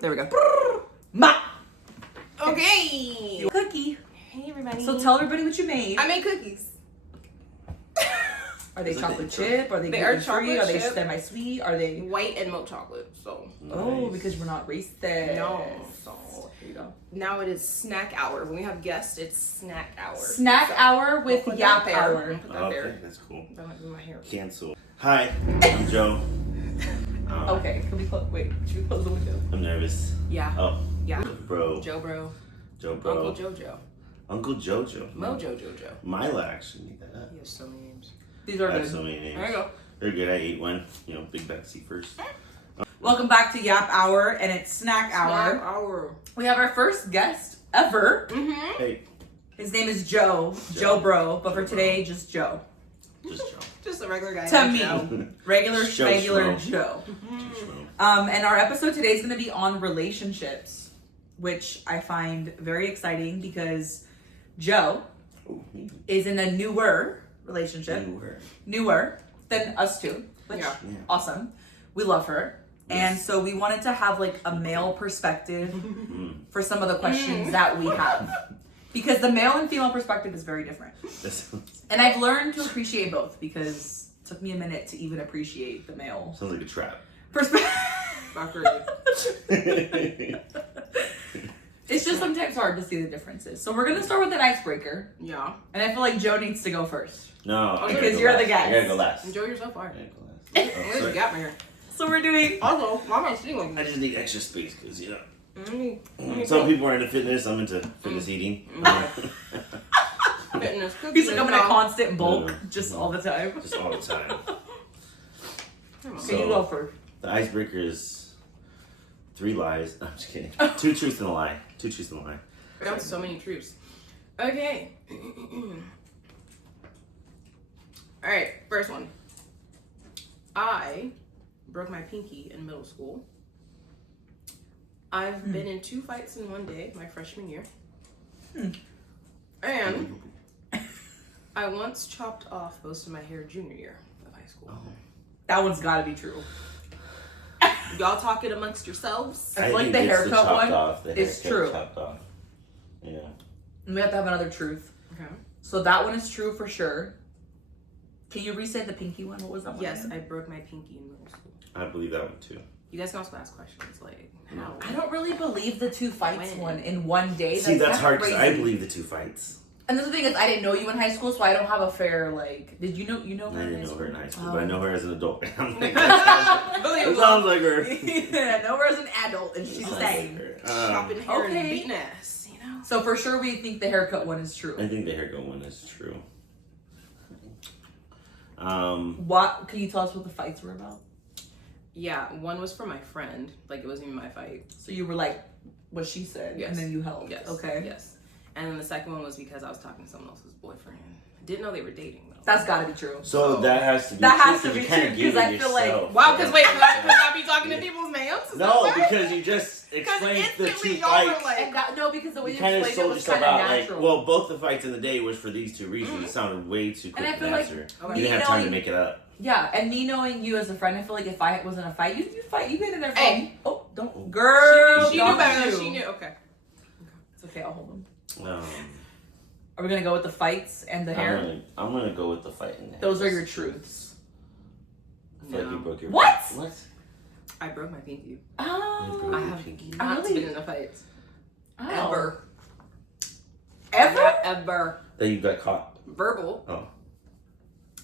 There we go. Ma. Okay. Cookie. Hey everybody. So tell everybody what you made. I made cookies. Are they chocolate chip? Are they They are gluten-free? Are they chocolate chip. semi-sweet? Are they White and milk chocolate. So Oh, because we're not racist. no. So Here you go. now it is snack hour. When we have guests, it's snack hour. Snack hour with Put Yap that there. Hour. Put that Okay, there. that's cool. That might be my hair. Cancel. Hi, I'm Joe. Okay, can we close? Wait, should we close the window? I'm nervous. Yeah. Oh, Yeah. bro. Joe bro. Joe, bro. Uncle Jojo. Uncle Jojo. Mojo Jojo. Mila actually need that. He has so many names. These are I have good. so many names. There you go. They're good. I ate one. You know, big backseat first. Welcome back to Yap Hour, and it's Snack Hour. Snack hour. We have our first guest ever. Mm-hmm. Hey, His name is Joe. Joe Bro, but for today, just Joe. just Joe. Just a regular guy. To named me, Joe. regular Joe schmegular Schmo. Joe. Just Joe. And our episode today is going to be on relationships, which I find very exciting because Joe Ooh, is in a newer relationship, newer than us two, which Yeah. awesome. We love her. And Yes. so we wanted to have like a male perspective Mm. for some of the questions that we have. Because the male and female perspective is very different. This And I've learned to appreciate both because it took me a minute to even appreciate the male sounds like a trap. perspective. Not really. It's just sometimes hard to see the differences. So we're going to start with an icebreaker. Yeah. And I feel like Joe needs to go first. No, I Because gotta go you're the last. guest. I gotta go last. Enjoy yourself, I alright. gotta go last. Where's Oh, the sorry. gap in here? So we're doing... Also, why am I sitting like I this? just need extra space because, you know, Mm-hmm. some people are into fitness. I'm into fitness eating. Fitness cookies. He's like, I'm in a constant bulk Yeah. just all the time. Just all the time. So you go first. The icebreaker is 3 lies. I'm just kidding. 2 truths and a lie. 2 truths and a lie. I got so many truths. Okay. Alright, first one. I broke my pinky in middle school. I've been in 2 fights in one day, my freshman year. And I once chopped off most of my hair junior year of high school. That one's got to be true. Y'all talk it amongst yourselves. I feel like think the it's haircut chopped one off, the is haircut true. Chopped off. Yeah. And we have to have another truth. Okay. So that one is true for sure. Can you restate the pinky one? What was that one? Yes, again? I broke my pinky in middle school. I believe that one too. You guys can also ask questions like how. I don't really believe the 2 fights When? one in one day. See, that's kinda hard because I crazy. believe the 2 fights. And the thing is, I didn't know you in high school, so I don't have a fair, like... Did you know her I in didn't high know school? her in high school, Oh. but I know her as an adult. I'm like, it Believable. sounds like her. Yeah, I know her as an adult, and she's Sounds the like same. her. Chopping hair okay. and beating ass, you know? So for sure, we think the haircut one is true. I think the haircut one is true. What? Can you tell us what the fights were about? Yeah, one was for my friend. Like, it wasn't even my fight. So you were like, what she said, Yes. and then you held. Yes. Okay. Yes. And then the second one was because I was talking to someone else's boyfriend. Didn't know they were dating, though. That's got to be true. So that has to be That true has to 'cause be you kinda true, give 'cause it I feel like- yourself. Wow, because wait, could I be talking to Yeah. people's names? Is No, that right? because you just explained the 2 instantly y'all were fights. like- And that, no, because the way You you kind of explained it sold was yourself kind of out. Like, natural. well, both the fights in the day was for these 2 reasons. It sounded way too quick I of feel an like answer. Okay. You didn't have time to make it up. Yeah, and me knowing you as a friend, I feel like if I was in a fight, you fight, you get in there. Hey. Oh, don't, girl. She don't knew better you. than she knew. Okay. It's okay, I'll hold them. Um, Are we gonna go with the fights and the hair? I'm gonna go with the fight in the hair. Those are your truths. I feel like you broke your What? What? I broke my pinky. Oh, broke I your have pinky. not Really? been in a fight. Oh. Ever. Ever? Not ever. That you got caught. Verbal. Oh.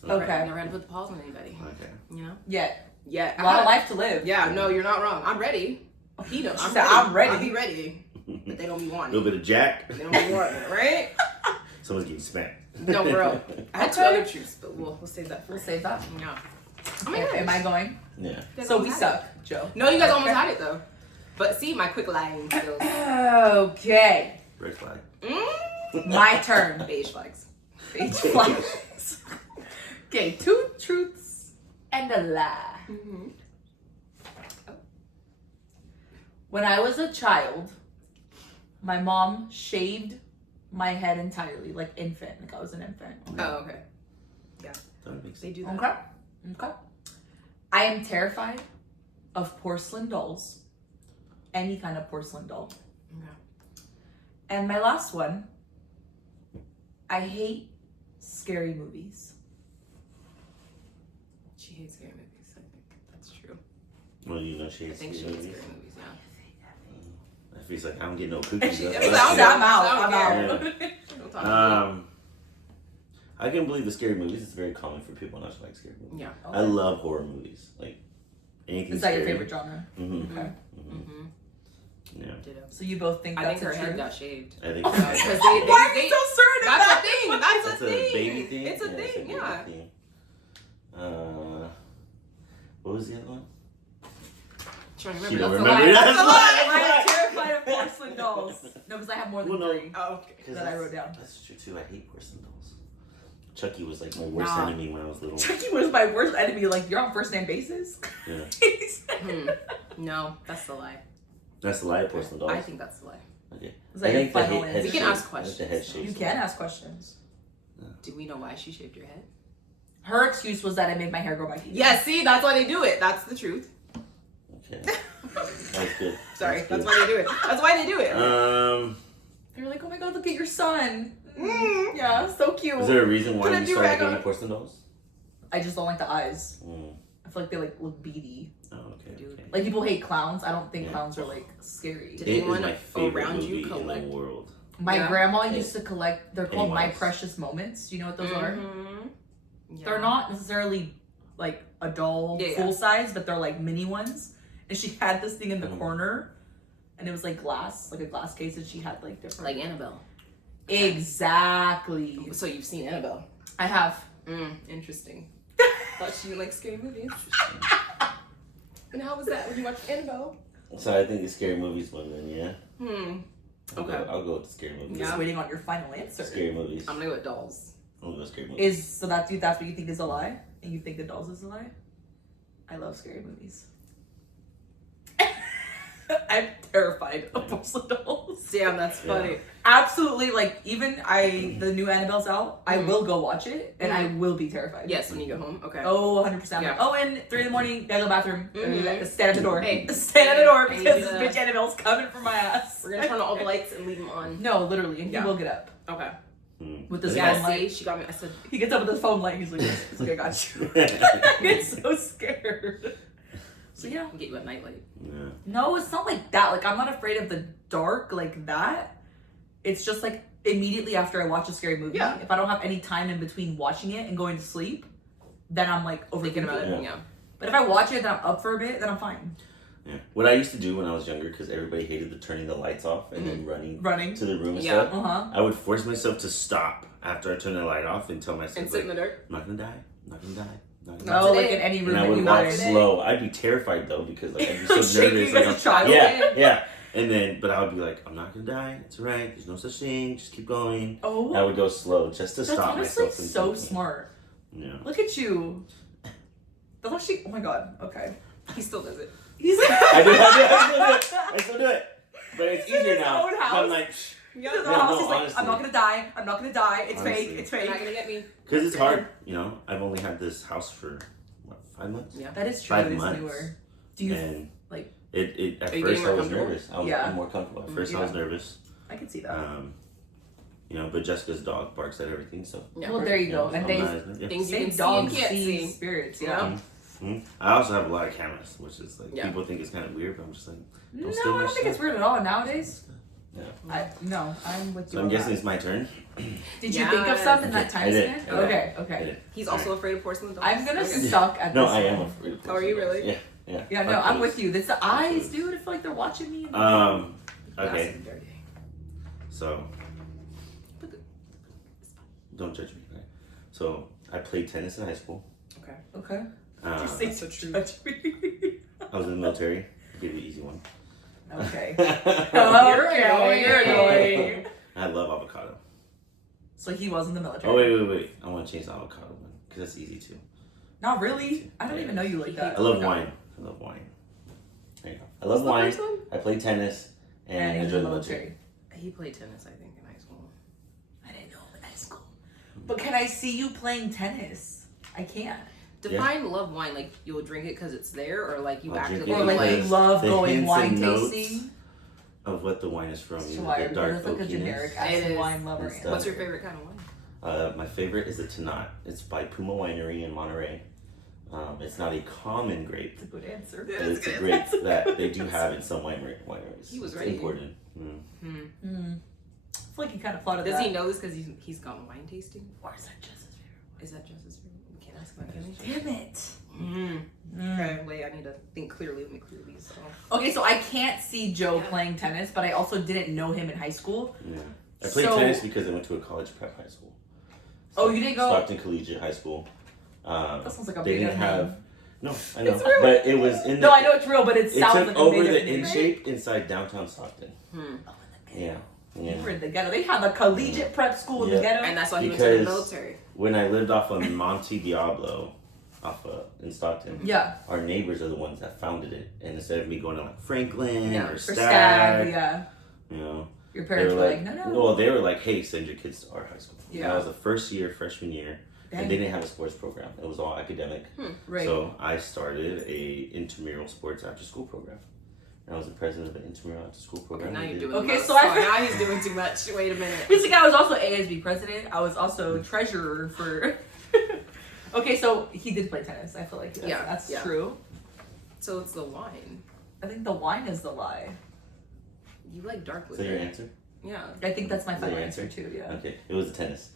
Okay. Never had to put the paws on anybody. Okay. You know? Yet. Yeah. A lot of life to live. Yeah, no, you're not wrong. I'm ready. He knows. She said, I'm ready. I'll be ready. But they don't be A wanting. little bit of Jack. They don't be wanting it, right? Someone's getting smacked. No, bro. I had 2 Okay. other truths, but we'll save that for We'll save that. Yeah. Am I going? Yeah. You guys So we almost had suck, Joe. it. No, you guys almost Okay. had it though. But see, my quick lying skills. Okay. Red flag. My turn. Beige flags. Beige flags. Okay, 2 truths and a lie. Mm-hmm. When I was a child, my mom shaved my head entirely, like infant. Like I was an infant. Oh, okay. That makes They sense. do that. Okay. Okay. I am terrified of porcelain dolls any kind of porcelain doll. Okay. And my last one, I hate scary movies. She hates scary movies. I think that's true. Well, you know she I hates think she scary hates movies. scary movies. Yeah. If he's like, I don't get no cookies. She- that's I'm what I say. I'm out. I'm scared. out. Don't talk to me. I can believe the scary movies. It's very common for people not to like scary movies. Yeah. I love horror movies. Like anything. Is that your scary. favorite genre? Mm-hmm. Okay. Mm-hmm. Yeah. Ditto. So you both think I that's think her the head truth? got shaved. I think. Because they Why are you so certain of That's that? a thing. That's That's a a thing. baby thing. It's a it's thing. baby Yeah. thing. What was the other one? Trying to She remember. don't That's a remember. lie. That's That's a a lie. lie. I'm terrified of porcelain dolls. No, because I have more than Well, no. three. Oh, okay. 'Cause That I wrote down. That's true too. I hate porcelain dolls. Chucky was like my worst Nah. enemy when I was little. Chucky was my worst enemy. Like, you're on first name basis? Yeah. No, that's the lie. That's the lie of porcelain dolls. I think that's the lie. Okay. Is that I your think the final head answer? We can shape- ask I think the head questions. shape. You can ask questions. Do we know why she shaved your head? Her excuse was that I made my hair grow back. Yes, see, that's why they do it. That's the truth. Okay. That's good. Sorry, That's that's good. why they do it. That's why they do it. They're like, oh my god, look at your son. Mm. Yeah, so cute. Is there a reason why Put a you started do-rag getting on. porcelain dolls? I just don't like the eyes. Mm. I feel like they like look beady. Oh, okay. Dude. okay. Like people hate clowns. I don't think Yeah. clowns are like scary. Did It is anyone my favorite around you movie in collect? the world. My Yeah. grandma Yeah. used to collect. They're called My Pennywise. Precious Moments. Do you know what those are? Mhm. Yeah. They're not necessarily like a doll Yeah, yeah. full size, but they're like mini ones. And she had this thing in the Mhm. corner, and it was like glass, like a glass case, and she had like different. Like Annabelle. Exactly. So you've seen Annabelle. I have. Interesting. Thought she liked scary movies. And how was that when you watched Annabelle? So I think the scary movies one then, yeah. Okay. I'll go with the scary movies. Just waiting on your final answer. Scary movies. I'm gonna go with dolls. I'll go with scary movies. That's what you think is a lie, and you think the dolls is a lie? I love scary movies. I'm terrified of porcelain dolls. Damn, that's funny. Absolutely, like even the new Annabelle's out. I Mhm. will go watch it, and I will be terrified. Yes, when you go home. Okay. Oh, 100%. Yeah. Like, oh, and 3 a.m, gotta go bathroom. Mhm. Stand at the door. Hey. Stand at the door Hey, because you this need bitch Annabelle's coming for my ass. We're gonna turn on all the lights and leave them on. No, literally, and Yeah. he will get up Okay. with this Yeah, phone light. see, she got me. I said, He gets up with his phone light. He's like, I got you. I get so scared. So yeah. I can get you a nightlight. Yeah. No, it's not like that. Like I'm not afraid of the dark like that. It's just like immediately after I watch a scary movie. Yeah. If I don't have any time in between watching it and going to sleep, then I'm like Thinking overthinking about it. it. Yeah. Yeah. But if I watch it, then I'm up for a bit, then I'm fine. Yeah. What I used to do when I was younger, because everybody hated the turning the lights off and then running Running. to the room and Yeah. stuff, I would force myself to stop after I turned the light off and tell myself, And sit like, in the dark. I'm not gonna die. I'm not gonna die. I'm not gonna Not die. Oh, today. like in any room And I that would you walk were in. slow. I'd be terrified though because like I'd be so Shaking nervous. as Like, a child. yeah. And then, but I would be like, I'm not gonna die. It's alright. There's no such thing. Just keep going. Oh, I would go slow just to that's stop honestly myself from so thinking. smart. Yeah. Look at you. That's actually, oh my god, okay. He still does it. He's I still do it. But it's He's in easier his now. own So house. I'm like, He's Yeah. in the Yeah, house, no, he's like, honestly. I'm not gonna die. I'm not gonna die. It's fake. Honestly. It's You're fake. not gonna get me. because it's hard. You know, I've only had this house for what, 5 months. Yeah. That is true. 5 It is months. newer. Do you? And like- it at Are you first getting I more was comfortable? nervous. I was Yeah. more comfortable. At first I was nervous. I can see that. You know, but Jessica's dog barks at everything, so Yeah. Well, there you go. I'm And not they as- yeah. Things you say can see dogs and can't see see. spirits. You Yeah. know? I also have a lot of cameras, which is like Yeah. people think it's kind of weird, but I'm just like, No, I steal my don't think it's stuff. weird at all nowadays. Yeah. No, I'm with you. So I'm on guessing that. it's my turn. Did you think of some in that time I did. span? I did. Okay, I okay. did. He's also afraid of porcelain dolls. I'm gonna Okay. suck at No, this I am one. afraid of Oh, are you porcelain really? dolls. Yeah. Yeah, no, Fuck I'm those. with you. It's the eyes, those. dude. I feel like they're watching me. Okay. That's dirty. So, don't judge me. Okay? So, I played tennis in high school. Okay. Okay. Um, so true. Judge me. I was in the military. I'll give you an easy one. Okay. annoying. You're annoying. I love avocado. So he was in the military. Oh, wait. I want to change the avocado one because that's easy too. Not really. I don't even know you like that. I love wine. There you go. I love What's the wine. first one? I play tennis and I And he's enjoy in the the military. military. He played tennis, I think, in high school. I didn't know in high school. But can I see you playing tennis? I can't. Define love wine. Like you'll drink it because it's there, or like you I'll actively drink it Or like you because love the going hints wine and notes tasting. of what the wine is from. It's You know, why the dark it's like a oakiness. generic It acid is. wine lover. And stuff. What's your favorite kind of wine? My favorite is the Tanat. It's by Puma Winery in Monterey. It's not a common grape, It's a good answer. but it's a grape that they do have in some wineries. He was It's right. imported. I feel like you kind of plotted Does that. he know this because he's gone wine tasting? Or is that just his favorite? Is that just his favorite? We can't ask that, can we? Damn it. Okay, wait, I need to think clearly. Let me clear these. Okay, so I can't see Joe playing tennis, but I also didn't know him in high school. Yeah. I played So- tennis because I went to a college prep high school. Oh, you didn't go? Stockton Collegiate High School. That sounds like a They made didn't up have. name. No, I know, It's real. but it was in the. No, I know it's real, but it It sounds took like a over made the up in name. shape inside downtown Stockton. Oh, in the Yeah. You Yeah. were in the ghetto. They had the collegiate prep school in the Yeah. ghetto. And that's why he went to the Because- military. When I lived off of Monte Diablo, in Stockton, Yeah. our neighbors are the ones that founded it. And instead of me going to like Franklin Yeah. or Or Stag, Stag, yeah. you know, Your they parents were were like, no, no. Well, they were like, hey, send your kids to our high school. Yeah. That was the first year, freshman year, Dang. and they didn't have a sports program. It was all academic. Right. So I started a intramural sports after school program. And I was the president of an intramural after school program. Now We you're did- doing. Okay, the so most. I- now he's doing too much. Wait a minute. Basically, I was also ASB president. I was also treasurer for. Okay, so he did play tennis. I feel like that's yeah. true. So it's the wine. I think the wine is the lie. You like dark Is liquor. that your answer? Yeah. I think that's my Is that final your answer answer? too. Yeah. Okay, it was the tennis.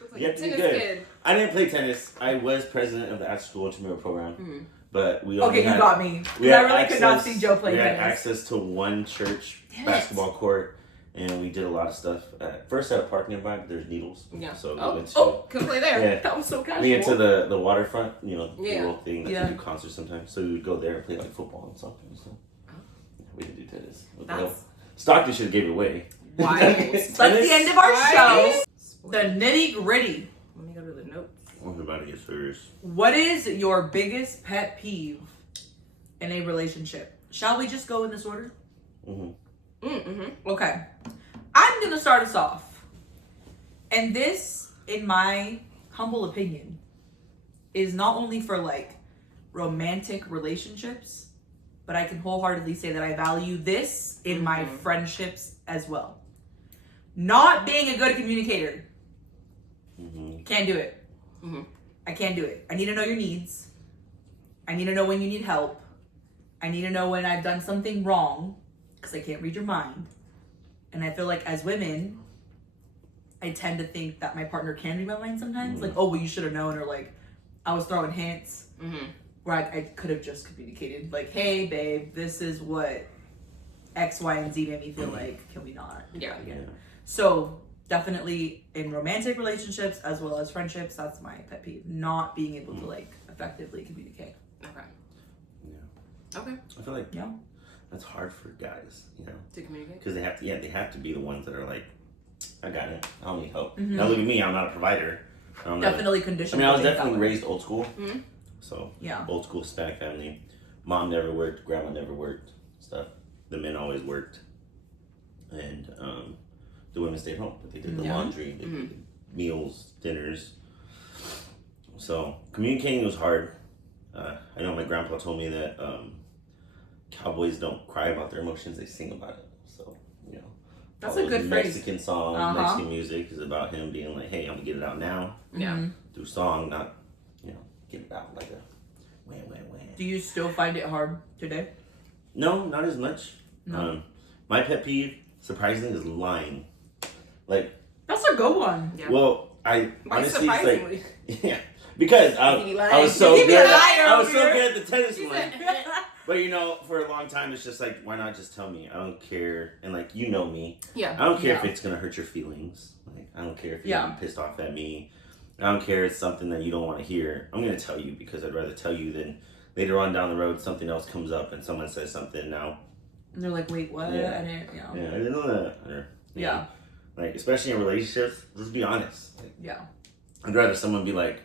Looks like You a have to be tennis good. kid. I didn't play tennis. I was president of the after school intramural program. But we only Okay, you had, got me. we 'Cause I had really could not access- see Joe play We had tennis. access to one church Damn it. basketball court, and we did a lot of stuff. First at a park nearby, but there's needles. Yeah. So we Oh, went to Couldn't play there. yeah. That was so casual. We went to the waterfront, you know, the Yeah. little thing that Yeah. they do concerts sometimes. So we would go there and play like football and something. So we didn't do tennis. What the hell? That's Stockton should have gave it away. wild. That's the end of our Right? show. The nitty gritty. Let me go to the notes. I'm about to get serious. What is your biggest pet peeve in a relationship? Shall we just go in this order? Okay. I'm gonna start us off. And this, in my humble opinion, is not only for like romantic relationships, but I can wholeheartedly say that I value this in my friendships as well. Not being a good communicator. Can't do it. I can't do it. I need to know your needs. I need to know when you need help. I need to know when I've done something wrong, because I can't read your mind. And I feel like as women, I tend to think that my partner can read my mind sometimes. Like, oh, well, you should have known, or like, I was throwing hints where I could have just communicated. Like, hey, babe, this is what X, Y, and Z made me feel like. Can we not? Yeah. So, definitely in romantic relationships as well as friendships, that's my pet peeve. Not being able to like effectively communicate. Okay. Yeah. Okay. I feel like Yeah. that's hard for guys, you know, To communicate. because they have to be the ones that are like, I got it. I don't need help. Now look at me. I'm not a provider. I'm not- Definitely I conditioned. mean, I was to think definitely that way. raised old school. So Yeah. old school Hispanic family. Mom never worked. Grandma never worked. Stuff. The men always worked, and the women stayed home. But they did the laundry, they did the meals, dinners. So communicating was hard. I know my grandpa told me that cowboys don't cry about their emotions; they sing about it. So you know, That's all a those good phrase. Mexican songs, Uh-huh. Mexican music is about him being like, "Hey, I'm gonna get it out now." Yeah. Through song, not get it out like a wham wham wham. Do you still find it hard today? No, not as much. No. My pet peeve, surprisingly, is lying. Like, That's a good one. Yeah. well, Why honestly, it's surprisingly? like, yeah, because You be lying. I was so You be good. lying I was over so here. good at the tennis one. But you know, for a long time, it's just like, why not just tell me? I don't care, and like, you know me. Yeah. I don't care if Yeah. it's gonna hurt your feelings. Like, I don't care if you're Yeah. gonna be pissed off at me. I don't care if it's something that you don't want to hear. I'm gonna tell you because I'd rather tell you than later on down the road something else comes up and someone says something now. And they're like, wait, what? Yeah. I didn't, Yeah, I didn't know that. Or, you Yeah. know, like, especially in relationships, just be honest. Like, Yeah. I'd rather someone be like,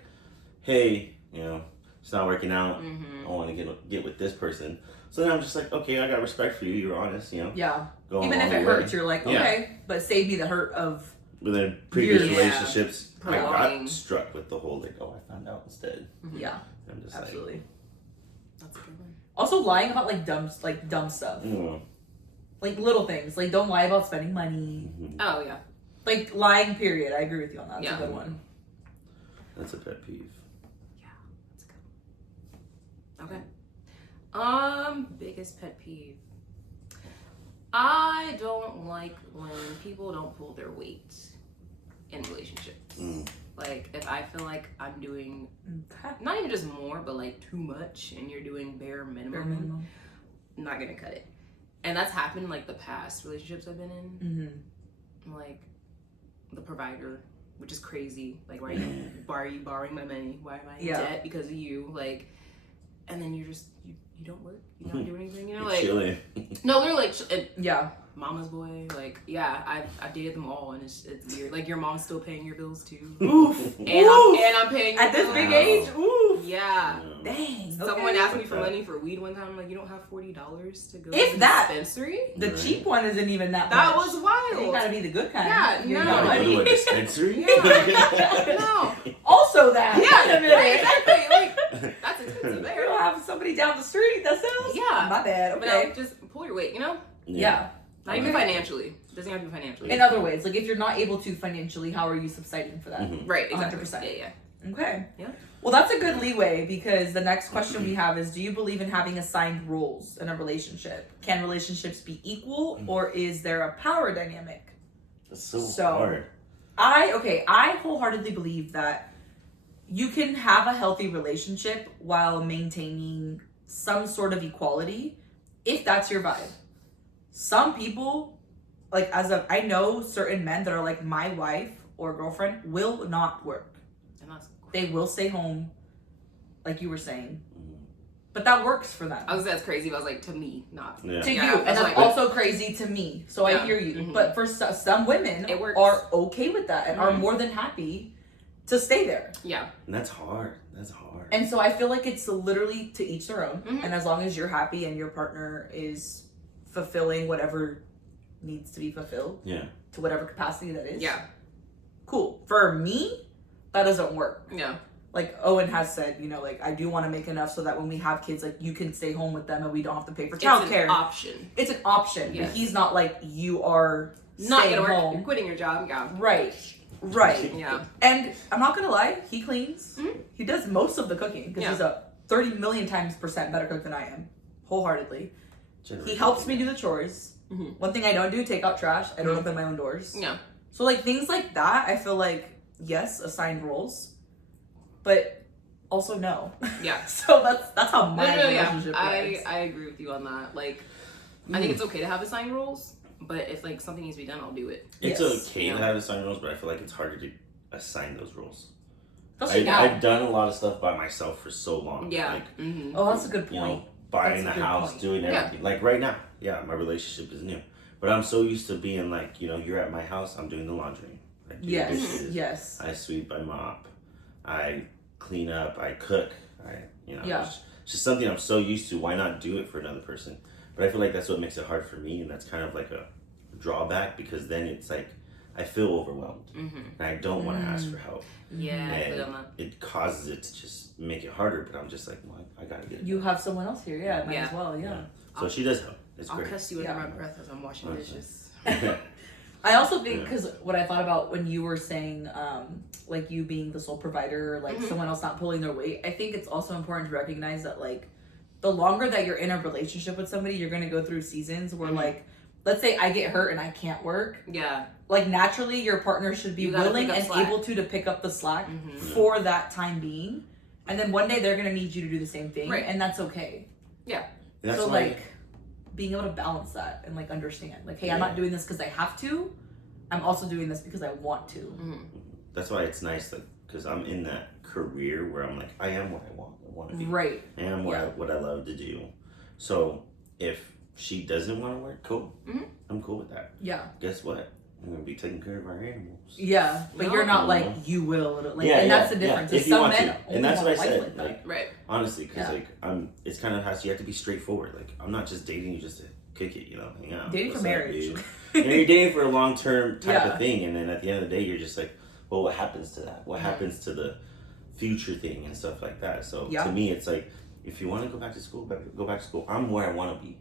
hey, you know, it's not working out. I want to get with this person. So then I'm just like, okay, I got respect for you. You're honest, you know. Yeah. Go Even along if it the way. hurts, you're like, Yeah. okay, but save me the hurt of within previous Yeah. relationships, I Prolonging. got struck with the whole like, oh, I found out instead. Yeah, I'm just absolutely. That's a good one. Also, lying about dumb stuff, like, like little things. Like, don't lie about spending money. Oh yeah. Like lying. Period. I agree with you on that. That's Yeah. a good one. that's a pet peeve. That's a good one. Okay. Biggest pet peeve. I don't like when people don't pull their weight in relationships. Like, if I feel like I'm doing Okay. not even just more, but like too much, and you're doing bare minimum, Bare minimum. I'm not gonna cut it. And that's happened in like the past relationships I've been in. Mm-hmm. I'm like the provider, which is crazy. Like, why are you borrowing my money? Why am I in debt because of you? Like, and then you're just you don't work, you don't do anything, you know, You're like chilling. no, they're like Yeah. mama's boy, like yeah, I've dated them all, and it's weird. Like, your mom's still paying your bills too, Oof. and Oof. I'm paying your At this bills. big age. Oof. Yeah. Dang. Someone okay. asked me for money for weed one time. I'm like, you don't have $40 to go If to the that. dispensary? The cheap one isn't even that. That much. was You wild. gotta be the good kind. Yeah, You no. know what I Go to mean? a dispensary? No. Also that. Yeah, Wait a minute. right, exactly. Like, that's expensive You there. don't have somebody down the street that sells? Yeah. My bad. But Okay. no, just pull your weight, you know? Yeah. Not even Okay. financially. Doesn't have to be financially. In other ways, like if you're not able to financially, how are you subsiding for that? Right, exactly. 100%. Yeah. Okay. Yeah. Well, that's a good leeway because the next question we have is: do you believe in having assigned roles in a relationship? Can relationships be equal, or is there a power dynamic? That's so So- hard. I wholeheartedly believe that you can have a healthy relationship while maintaining some sort of equality if that's your vibe. Some people, like I know certain men that are like, my wife or girlfriend will not work. And that's They will stay home, like you were saying. But that works for them. I was that's crazy, but I was like, to me, not. Yeah. To Yeah, you, and that's that's like- also crazy to me. So Yeah. I hear you. Mhm. But for some women, It works. are okay with that and are Mhm. more than happy to stay there. Yeah. And that's hard. That's hard. And so I feel like it's literally to each their own. Mhm. And as long as you're happy and your partner is fulfilling whatever needs to be fulfilled yeah. to whatever capacity that is, Yeah. cool. For me, that doesn't work. Yeah. Like Owen has said, you know, like I do want to make enough so that when we have kids, like you can stay home with them and we don't have to pay for It's childcare. an option. It's an option, Yes. but he's not like you are Not staying gonna work. home. You're quitting your job. Yeah. Right, right. Yeah. And I'm not gonna lie, he cleans. Mhm. He does most of the cooking because Yeah. he's a 30 million times % better cook than I am, wholeheartedly. He helps me do the chores. Mhm. One thing I don't do, take out trash. I don't Mhm. open my own doors. Yeah. So like things like that, I feel like yes, assigned roles, but also no. Yeah. So that's how my No, yeah. relationship works. I agree with you on that. Like, I think it's okay to have assigned roles, but if like something needs to be done, I'll do it. It's Yes. okay Yeah. to have assigned roles, but I feel like it's harder to assign those roles. Especially now. I've done a lot of stuff by myself for so long. Yeah. Like, Mm-hmm. Oh, that's a good you point. know, buying That's the a good house, point. doing Yeah. everything. Like right now, yeah, my relationship is new. But I'm so used to being like, you know, you're at my house, I'm doing the laundry. I do the Yes, dishes, yes. I sweep, I mop, I clean up, I cook. Yeah. It's just something I'm so used to. Why not do it for another person? But I feel like that's what makes it hard for me, and that's kind of like a drawback because then it's like I feel overwhelmed Mm-hmm. and I don't want to ask for help. Yeah. I feel And that. it causes it to just make it harder. But I'm just like, well, I gotta get it. You have someone else here, yeah, might Yeah. as well, yeah. So she does help. It's I'll great. cuss you under Yeah. my breath as I'm washing Okay. dishes. I also think Yeah. because what I thought about when you were saying, like you being the sole provider, like Mhm. someone else not pulling their weight, I think it's also important to recognize that like the longer that you're in a relationship with somebody, you're gonna go through seasons where Mhm. like, let's say I get hurt and I can't work, Yeah. like naturally your partner should be You gotta willing pick up and slack. able to pick up the slack Mm-hmm. for that time being, and then one day they're gonna need you to do the same thing, Right. and that's okay. That's So why, like being able to balance that and like understand, like, hey, I'm Yeah. not doing this because I have to. I'm also doing this because I want to. Mm-hmm. that's why it's nice, like, because I'm in that career where I'm like, I am what I want to be. Right. I am what I love to do. So if she doesn't want to work, cool. Mhm. I'm cool with that. Yeah. Guess what? I'm gonna be taking care of our animals. Yeah. But No. you're not like you will. Like, Yeah, and that's yeah, the difference. yeah. Is If you some want men to. only And that's want what I a wife said, like that. like, Right. Honestly, because Yeah. like it's kind of has you have to be straightforward. Like I'm not just dating you just to kick it, hang out. Dating for What's up, marriage. dude? You're dating for a long-term type Yeah. of thing, and then at the end of the day, you're just like, well, what happens to that? What happens to the future thing and stuff like that? So to me, it's like, if you want to go back to school, go back to school. I'm where I want to be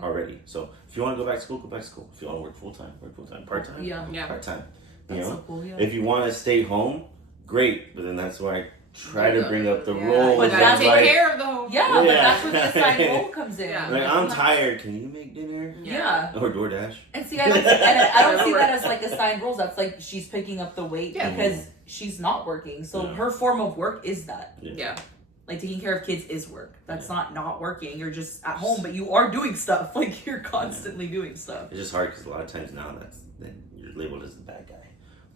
already. So if you want to go back to school, go back to school. If you want to work full-time, work full-time. Part-time, part-time. That's so cool, yeah. If you want to stay home, great. But then that's why I try to bring up the role. But gotta take care of the home. Yeah, but that's where the assigned role comes in. Yeah. Like, I'm tired. Can you make dinner? Yeah. Or DoorDash. And see, I don't see that as like assigned roles. That's like she's picking up the weight because she's not working. So her form of work is that. Yeah. Like taking care of kids is work. That's not working. You're just at home, but you are doing stuff. Like you're constantly doing stuff. It's just hard because a lot of times now then you're labeled as the bad guy.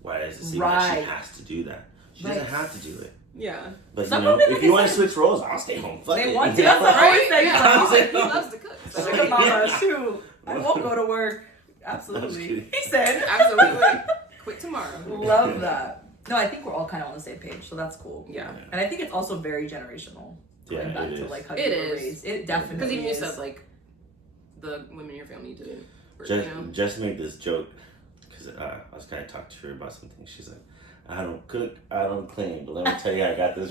Why does it seem like she has to do that? She doesn't have to do it. Yeah. But if you want to switch roles, I'll stay home. Fuck they it. want to. That's what I always say. Yeah. He loves to cook. So. Sugar mama, too. I won't go to work. Absolutely. He said. Absolutely. Quit tomorrow. Love that. No, I think we're all kind of on the same page, so that's cool. Yeah. And I think it's also very generational. Going back to like how you were raised. It definitely because even is. you said like the women in your family didn't work, Just made this joke because I was kind of talking to her about something. She's like, I don't cook, I don't clean, but let me tell you, I got this.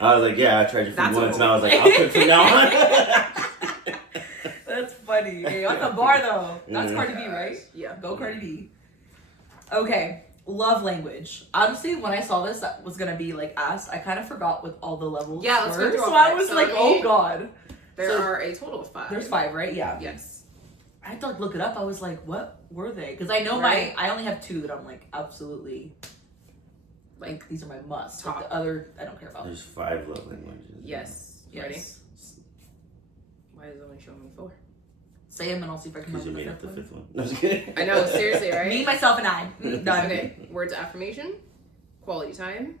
I was like, yeah, I tried your food once, and I was like, I'll cook from now on. That's funny. Hey, on the bar though. That's Cardi B, right? Yeah. Go Cardi B. Okay. Love language. Honestly, when I saw this, that was gonna be like asked. I kind of forgot what all the levels Yeah, let's were. go through So all I that. was So like, oh god. There are a total of 5. There's 5, right? Yeah. Yes. I had to like look it up. I was like, what were they? Because I know I only have 2 that I'm like absolutely like these are my must. Like the other I don't care about. There's 5 love languages. Yes. Yes. Ready? Why is it only showing me 4? Say them and I'll see if I can Because you remember made up the 5th one. No, I'm just kidding. I know, seriously, right? Me, myself, and I. Done. Okay. Words of affirmation, quality time,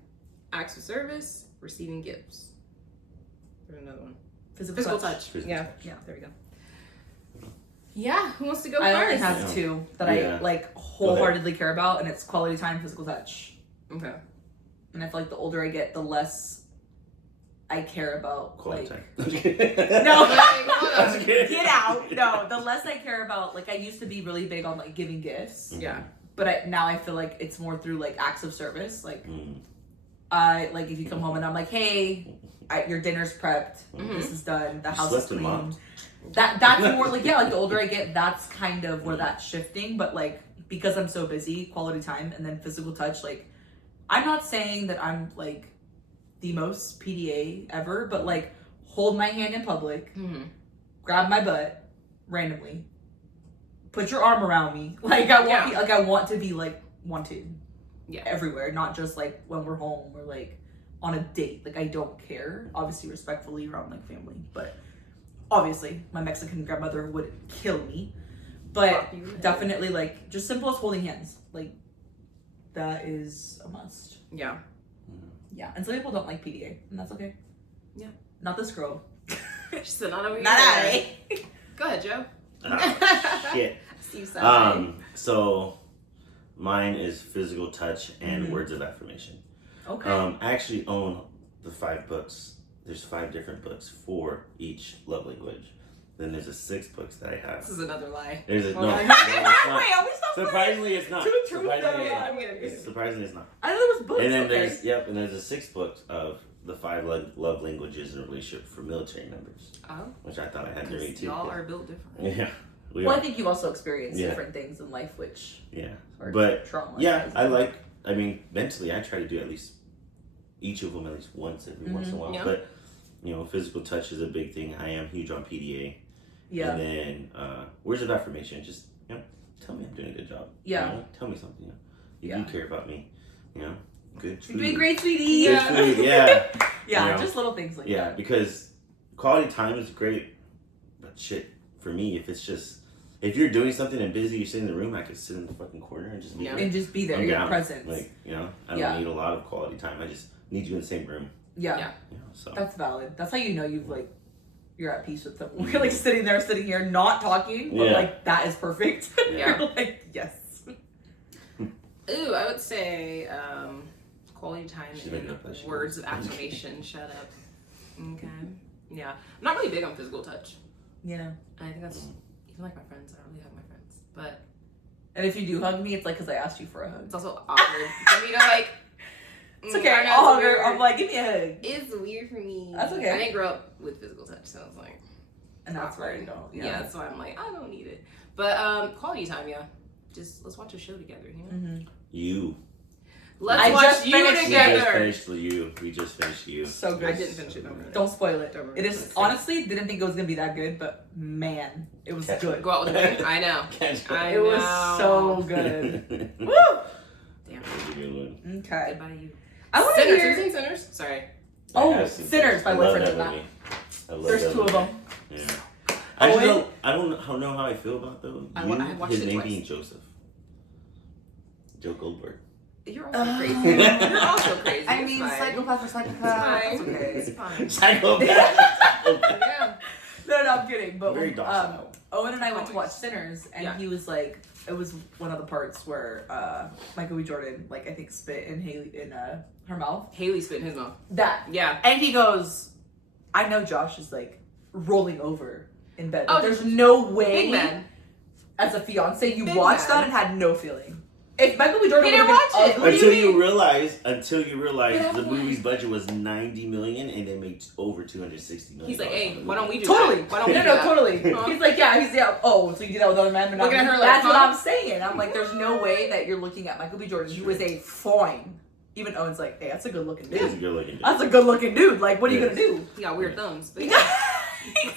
acts of service, receiving gifts. There's another one. Physical touch. Yeah, there we go. Yeah, who wants to go I first? only have 2 that I like wholeheartedly care about, and it's quality time, physical touch. Okay. And I feel like the older I get, the less I care about Quality like time. no I'm kidding. get out. No, the less I care about like I used to be really big on like giving gifts. Yeah. But now I feel like it's more through like acts of service. Like I like if you come home and I'm like, hey, your dinner's prepped, this is done, the house is clean. That's more like like the older I get, that's kind of where that's shifting. But like because I'm so busy, quality time and then physical touch, like I'm not saying that I'm like the most PDA ever, but like hold my hand in public, grab my butt randomly, put your arm around me. Like I want to be like wanted. Yeah. Everywhere, not just like when we're home or like on a date. Like I don't care. Obviously respectfully around like family, but obviously my Mexican grandmother would kill me. But definitely like just simple as holding hands. Like that is a must. Yeah. Yeah. And some people don't like PDA, and that's okay. Yeah. Not this girl. She said not over here. Not I. Go ahead, Joe. Shit. Steve So mine is physical touch and words of affirmation. Okay. I actually own the 5 books. There's 5 different books for each love language. Then there's a 6 books that I have. This is another lie. There's a Wait, Surprisingly, it's not. Two Surprisingly, it's not. I know there was books. And then there's a 6 books of the 5 love languages in a relationship for military members. Oh. Which I thought I had to read too. Y'all are built differently. Yeah. Well, I think you've also experienced different things in life, which trauma. Yeah, I mean, mentally, I try to do at least each of them at least once every once in a while. Yeah. But physical touch is a big thing. I am huge on PDA. Yeah. And then words of affirmation, just tell me I'm doing a good job. Yeah. Tell me something. You do care about me. Good food. You're doing great, sweetie. Good food. Yeah. Yeah. Just little things like that. Yeah, because quality time is great, but shit, for me, if you're doing something and busy, you're sitting in the room, I could sit in the fucking corner and just be there. Your presence. Like, I don't need a lot of quality time. I just need you in the same room. Yeah. So that's valid. That's how you know you're at peace with them. We're like sitting here, not talking, but like that is perfect. You're like, yes. Ooh, I would say quality time and words of affirmation. Shut up. Okay. Yeah. I'm not really big on physical touch. Yeah. I think that's You like my friends. I don't really hug my friends. But. And if you do hug me, it's like because I asked you for a hug. It's also awkward for me to like. It's okay. I'll hug her. I'm like, give me a hug. It's weird for me. That's okay. I didn't grow up with physical touch, so it's like. And that's why you don't. Yeah, that's why I'm like, I don't need it. But quality time, yeah. Just let's watch a show together, you know? Mm-hmm. You. Let's watch you together. We just finished You. So good. I didn't finish it. Don't spoil it. It is honestly didn't think it was gonna be that good, but man, it was good. Go out with a bang. I know. It was so good. Woo! Damn. Okay. Goodbye to you. I want to Sinners. hear. Have you seen Sinners? Sorry. Oh, Sinners. My boyfriend did that. There's two of them. Yeah. I don't know how I feel about those. I watched his it name twice. being Joseph. Joe Goldberg. You're also crazy. You're also crazy. I mean, psychopath for psychopath. It's fine. Okay. It's fine. Psychopath. Yeah. No, I'm kidding. But Very docile. Owen and I went to watch Sinners, and Yeah. he was like, it was one of the parts where Michael B. Jordan, like, I think spit in her mouth. Haley spit in his mouth. That. Yeah. And he goes, I know Josh is like rolling over in bed. Like, Oh, there's no way. Big man. As a fiance, you Big watched man. that and had no feeling. If Michael B. Jordan He didn't would've watch been it. ugly- Until you realize Yeah, the what? movie's budget was $90 million and they made over $260 million. He's like, hey, why don't we do Totally. that? Why don't we No, do no, that? totally. Huh? He's like, yeah. Oh, so you do that with other men? But not Looking at me? her like, That's what huh? I'm saying. I'm like, there's no way that you're looking at Michael B. Jordan. He was a fine. Even Owen's like, hey, that's a good looking He's a dude. good looking dude. That's a good looking dude. Like, what are you gonna do? He got weird thumbs. But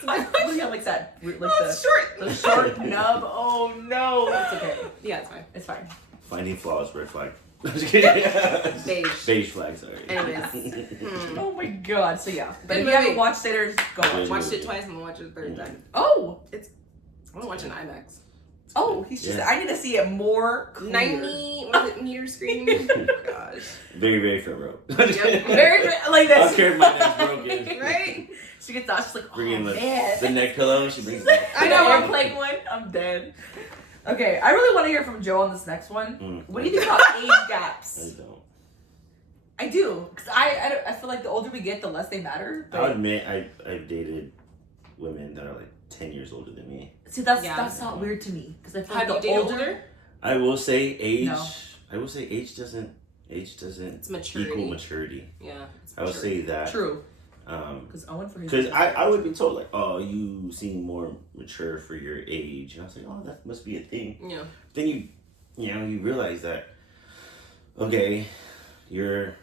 What do you have like that? Like short. the short nub. Oh no, that's okay. Yeah, it's fine. It's fine. Finding flaws, red flag. Beige. Beige flag, sorry. Anyways. Oh my god. So yeah, but if Good you haven't movie. watched Sinners, go watch Good it. Watched it twice. I'm gonna watch it a third time. Oh, I want to watch an IMAX. oh, he's just. Yeah. I need to see it more clear. 90 was it meter screen? Oh, gosh. Very, very front row. Yep. Very like I don't this. care if my neck's broken. Right? She gets out. She's like, oh Bring in man. the neck pillow. She brings it. I know I'm playing one. I'm dead. Okay, I really want to hear from Joe on this next one. What do you think about age I gaps? don't. I do, because I feel like the older we get, the less they matter. I'll admit I've dated women that are like 10 years older than me. See, that's Yeah. that's not weird to me, because I feel Have you like the dated older. older? I will say age. No. I will say age doesn't It's maturity. equal maturity. Yeah. It's I would say that. True. Because Owen for his. Because I would be told like, oh, you seem more mature for your age, and I was like, oh, that must be a thing. Yeah. Then you realize that, okay, you're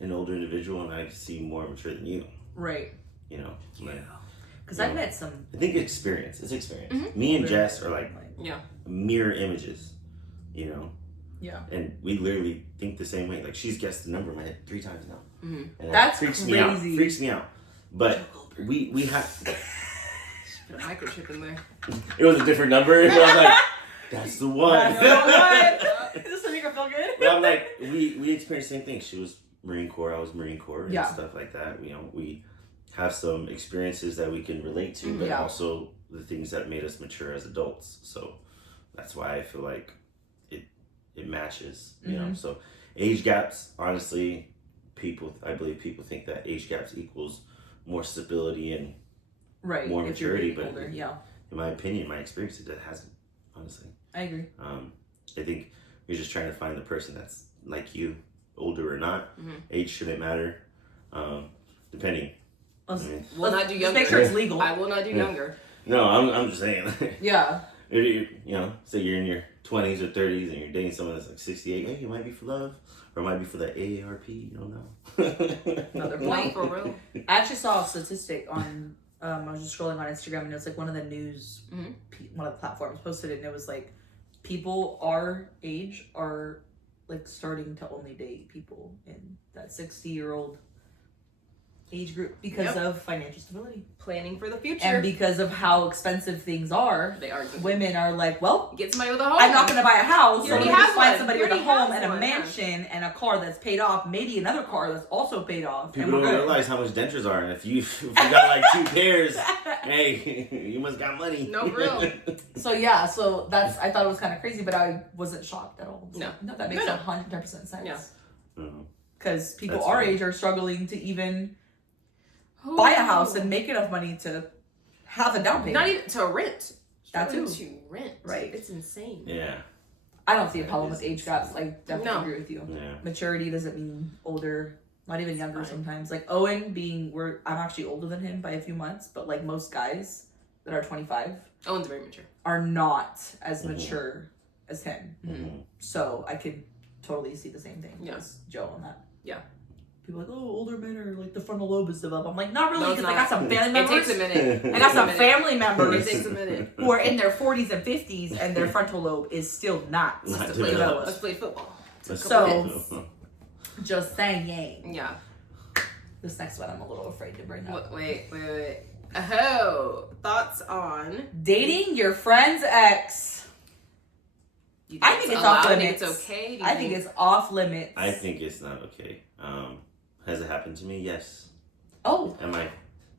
an older individual, and I seem more mature than you. Right. You know. Like, Because you I know, met some. I think experience. It's experience. Mhm. Me and Jess are like Yeah. mirror images. You know. Yeah. And we literally think the same way. Like she's guessed the number in my head 3 times now. Mm-hmm. And That's freaks me out. crazy. Freaks me out. But we have. Put a microchip in there. It was a different number. And I was like, that's the one. That's the one. Is this to make her feel good? But I'm like, we experienced the same thing. She was Marine Corps. I was Marine Corps and Yeah. stuff like that. You know, we have some experiences that we can relate to, but Yeah. also the things that made us mature as adults. So that's why I feel like it matches. You know, so age gaps. Honestly, I believe people think that age gaps equals more stability and Right. more if you're maturity, getting but older, yeah. in my opinion, my experience, it hasn't. Honestly. I agree. I think you're just trying to find the person that's like you, older or not. Mhm. Age shouldn't matter, depending. Let's, Will not do just younger. make sure it's legal. I will not do younger. No, I'm just saying. Yeah. You know, say you're in your 20s or 30s and you're dating someone that's like 68. Hey, you might be for love, or it might be for the AARP. You don't know. Another No, point. for real. I actually saw a statistic on. I was just scrolling on Instagram and it was like one of the news, one of the platforms posted it, and it was like, people our age are like starting to only date people in that 60-year-old age group because of financial stability Planning for the future. and because of how expensive things are. They are. Women are like, well, Get somebody with a home. I'm not going to buy a house, You so let already me just have find one. somebody You with a already home have and a one, yeah. mansion and a car that's paid off, maybe another car that's also paid off. People and we're don't good. realize how much dentures are, and if you got like 2 pairs, hey, you must got money. No, for real. So yeah, so that's, I thought it was kind of crazy, but I wasn't shocked at all. So, No. that makes No. 100% sense. Yeah. Because people That's our funny. age are struggling to even buy a house and make enough money to have a down payment. Not even to rent. That too. To rent. Right. It's insane. Yeah. I don't see a problem with age gaps. I definitely No. agree with you. Yeah. Maturity doesn't mean older, not even younger sometimes. Like Owen I'm actually older than him by a few months, but like most guys that are 25 Owen's very mature. are not as mature as him. Mm-hmm. So I could totally see the same thing as Joe on that. Yeah. People are like, oh, older men are like the frontal lobe is developed. I'm like, not really, No, because it's I got some family members. It takes a minute. I got some family members It takes a minute. who are in their 40s and 50s and their frontal lobe is still not Not developed. Let's play football. So, just saying. Yeah. This next one I'm a little afraid to bring up. Wait. Oh, thoughts on Dating your friend's ex. I think it's off limits. It's okay. I think it's off limits. I think it's not okay. Has it happened to me? Yes. Oh. Am I?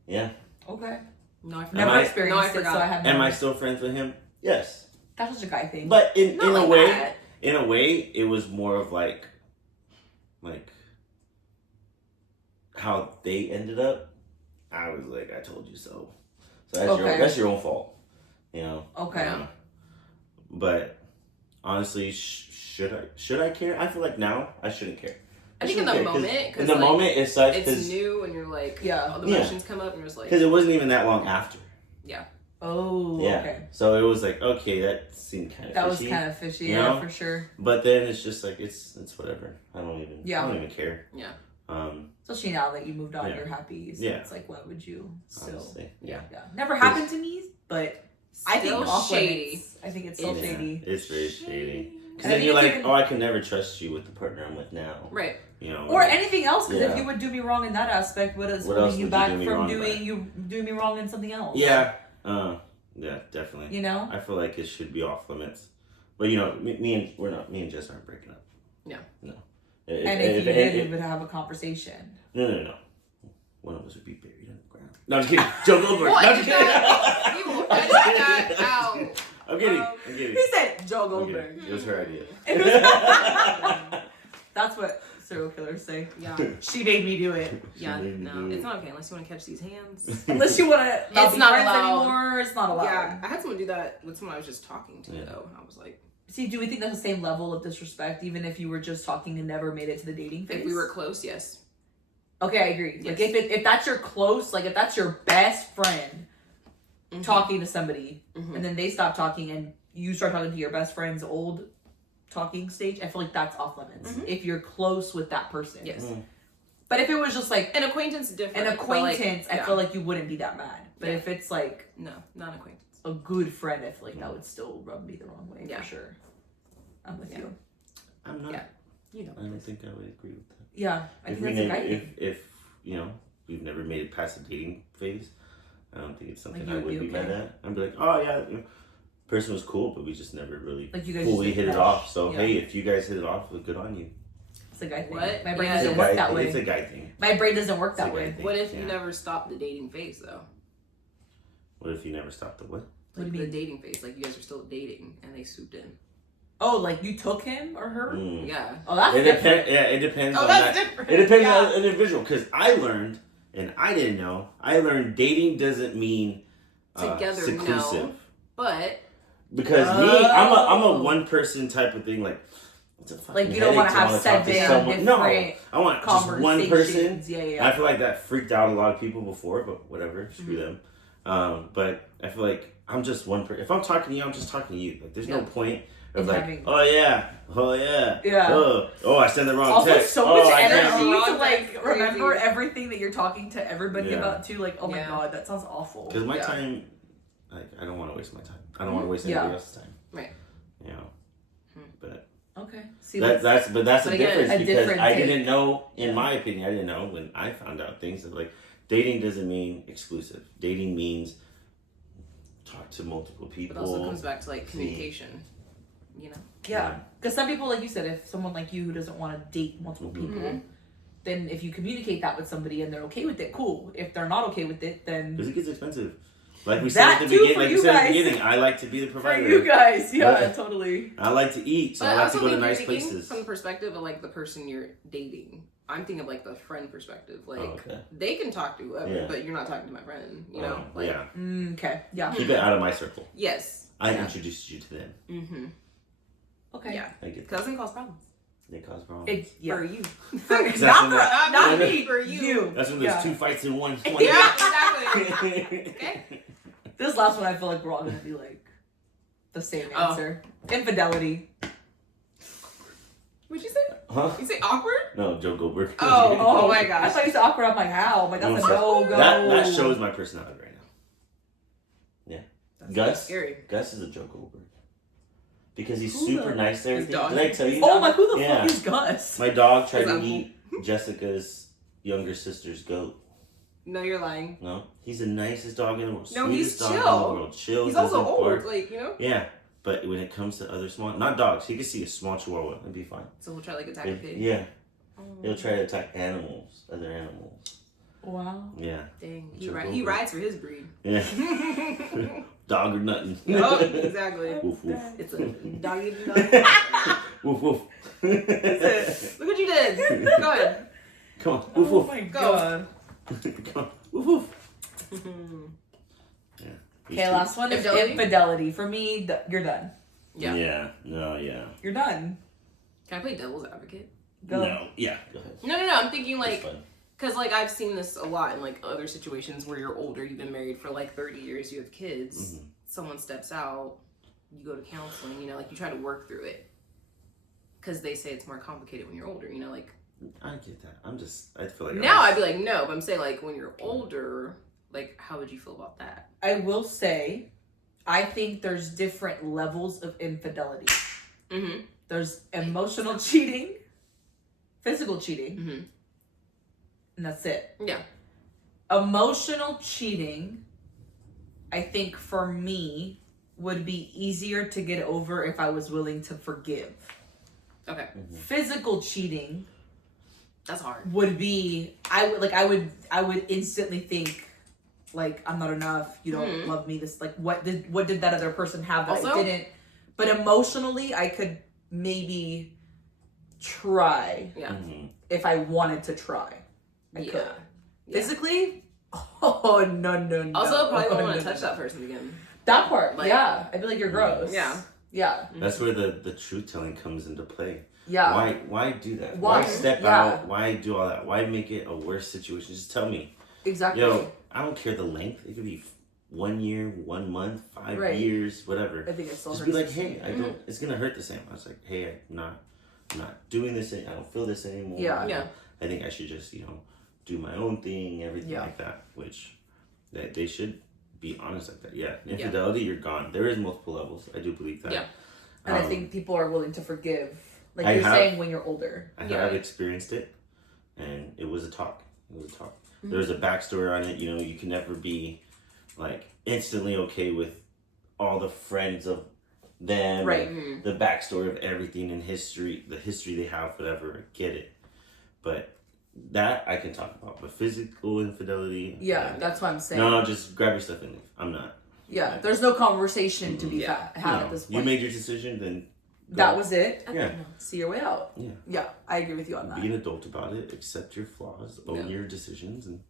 Yeah. Okay. No, I forgot. Never experienced it, so I have. Am I still friends with him? Yes. That's just a guy thing. But in Not a like way, that. it was more of like how they ended up. I was like, I told you so. So that's your own fault. You know. Okay. But honestly, should I care? I feel like now I shouldn't care. I think in the moment, in the moment it's such it's new and you're like, all the emotions come up and you're just like, because it wasn't even that long after. Yeah. Oh. Yeah. Okay. So it was like, okay, that seemed kind of fishy. That was kind of fishy, you know? for sure. But then it's just like it's whatever. I don't even care. Yeah. Especially now that you moved on, you're happy. So it's like, why would you still? Honestly, yeah. Never happened to me, but I think off shady. limits. I think it's so shady. It's very shady. Because And then you're like, I can never trust you with the partner I'm with now. Right. You know. Or anything else, because if you would do me wrong in that aspect, what is holding you back from doing me wrong in something else? Yeah. Yeah, definitely. You know? I feel like it should be off limits. But me and Jess aren't breaking up. Yeah. No. And if you did, we would have a conversation. No. One of us would be buried in the ground. No, I'm kidding. Joe Goldberg. What? No, I'm kidding. You will edit that out. I'm kidding. He said Joe Goldberg. It was her idea. That's what serial killers say. Yeah. She made me do it. Yeah, no, it's not okay unless you want to catch these hands. Unless you want to not It's be not friends allowed. anymore, it's not allowed. Yeah, I had someone do that with someone I was just talking to, though. I was like... See, do we think that's the same level of disrespect, even if you were just talking and never made it to the dating phase? If we were close, yes. Okay, I agree. Yes. Like, if that's your close, like, if that's your best friend talking to somebody, and then they stop talking and you start talking to your best friend's old talking stage, I feel like that's off limits. If you're close with that person. Yes. But if it was just like an acquaintance, different. An acquaintance, I feel like you wouldn't be that mad. But if it's like non-acquaintance, a good friend, I feel like that would still rub me the wrong way for sure. I'm with you. I'm not. Yeah. You know. I don't think I would agree with that. Yeah, I think that's a guy thing. If we've never made it past the dating phase, I don't think it's something Like, I would be mad at. I'd be like, oh yeah, person was cool, but we just never really fully hit it off. So hey, if you guys hit it off, well, good on you. It's a guy thing. What? My brain doesn't work that way. It's a guy thing. My brain doesn't work that way. What if you never stopped the dating phase, though? What if you never stopped the what? What do you mean? The dating phase, like you guys are still dating and they swooped in. Oh, like you took him or her? Yeah. Oh, that's different. It depends on that's that. different. It depends on the individual. Because I learned, and I didn't know, dating doesn't mean together, seclusive. no. But because me, I'm a one person type of thing. Like, it's a fucking like you don't want to have 7 different No, I want just one person. Yeah. I feel like that freaked out a lot of people before, but whatever, screw them. But I feel like I'm just one person. If I'm talking to you, I'm just talking to you. Like, there's no point of like, oh yeah, I sent the wrong also text. so much energy can't. to like remember everything that you're talking to everybody about too. Like, oh my god, that sounds awful. Because my time, like, I don't want to waste my time. I don't want to waste anybody else's time. Right. You know. But okay. See, that's a difference because different I take. didn't know. In my opinion, I didn't know when I found out things that like dating doesn't mean exclusive. Dating means talk to multiple people. But also comes back to like communication. You know. Yeah, because some people, like you said, if someone like you who doesn't want to date multiple people, then if you communicate that with somebody and they're okay with it, cool. If they're not okay with it, then because it gets expensive. Like we said at the beginning, I like to be the provider. For you guys, totally. I like to eat, so I like to go to nice places. From the perspective of like the person you're dating, I'm thinking of like the friend perspective. Like they can talk to whoever, but you're not talking to my friend. You know? Like, okay. Yeah. Keep it out of my circle. Yes. I introduced you to them. Mm-hmm. Okay. Yeah. I get that. Cousin cause problems. They cause problems. For you. Not me. For you. That's when there's 2 fights in one. Yeah, exactly. Okay. This last one, I feel like we're all gonna be like the same answer. Infidelity. What'd you say? Huh? You say awkward? No, Joe Goldberg. Oh my I gosh. thought you said awkward. I'm like, how? I'm like, that's a No, no-go. That shows my personality right now. Yeah. That's Gus. scary. Gus is a Joe Goldberg. Because he's Who super the- nice to His everything. dog? Did I tell you? Oh, like, who the Yeah. fuck is Gus? My dog tried His to uncle. eat Jessica's younger sister's goat. No, you're lying. No, he's the nicest dog in the world. No, he's Sweetest dog in chill. the world. Chill. He's also doesn't old, bark. like, you know? Yeah, but when it comes to other small, not dogs, he can see a small chihuahua and be fine. So we'll try like attack a pig. Yeah, he'll try to attack animals, other animals. Wow. Yeah. Dang. Joe He Goldberg. rides for his breed. Yeah. Dog or nothing. Oh, exactly. Woof woof. It's a doggy dog. Woof woof. Look what you did. Go ahead. Come on. Woof Oh woof. my Go. god. Come on. Woof woof. Yeah. Okay, last one is Infidelity? infidelity. For me, you're done. Yeah. Yeah. No. Yeah. You're done. Can I play devil's advocate? Go. No. Yeah. Go ahead. No. I'm thinking It's like, fun. because like I've seen this a lot in like other situations where you're older, you've been married for like 30 years, you have kids, someone steps out, you go to counseling, you know, like you try to work through it. Because they say it's more complicated when you're older, you know, like. I get that. I feel like Now I'd be like, no, but I'm saying like when you're older, like how would you feel about that? I will say, I think there's different levels of infidelity. Mm-hmm. There's emotional cheating, physical cheating, Mm-hmm. and that's it. Yeah. Emotional cheating, I think for me, would be easier to get over if I was willing to forgive. Okay. Physical cheating That's hard. would be I would instantly think like I'm not enough, you don't love me, this like what did that other person have that Also- I didn't. But emotionally I could maybe try Yeah. if I wanted to try. I could. Yeah. Physically, oh no. Also, probably won't want to No. touch that person again. That part, Like- yeah. I'd be like, you're gross. Yeah. Yeah. That's where the truth telling comes into play. Yeah. Why do that? Why? Why step Yeah. out? Why do all that? Why make it a worse situation? Just tell me. Exactly. Yo, I don't care the length. It could be 1 year, 1 month, 5 Right. years, whatever. I think it's still Just be like, hurts. hey, I don't. It's gonna hurt the same. I was like, hey, I'm not doing this. I don't feel this anymore. Yeah. Yeah. I think I should just do my own thing, everything Yeah. like that. Which they should be honest like that. Yeah, infidelity, you're gone. There is multiple levels. I do believe that. Yeah. And I think people are willing to forgive. Like I you're have- saying when you're older. I Yeah. have experienced it, and it was a talk. Mm-hmm. There was a backstory on it. You can never be like instantly okay with all the friends of them, Right. and the backstory of everything in history, the history they have, whatever. I get it, but that I can talk about. But physical infidelity, Yeah, that's what I'm saying. no, just grab your stuff and leave. I'm not. Yeah, there's no conversation to be Yeah. had No, at this you point. made your decision, then go. That was it. Yeah. See your way out. Yeah. Yeah, I agree with you on that. Be an adult about it. Accept your flaws. Own Yeah. your decisions, and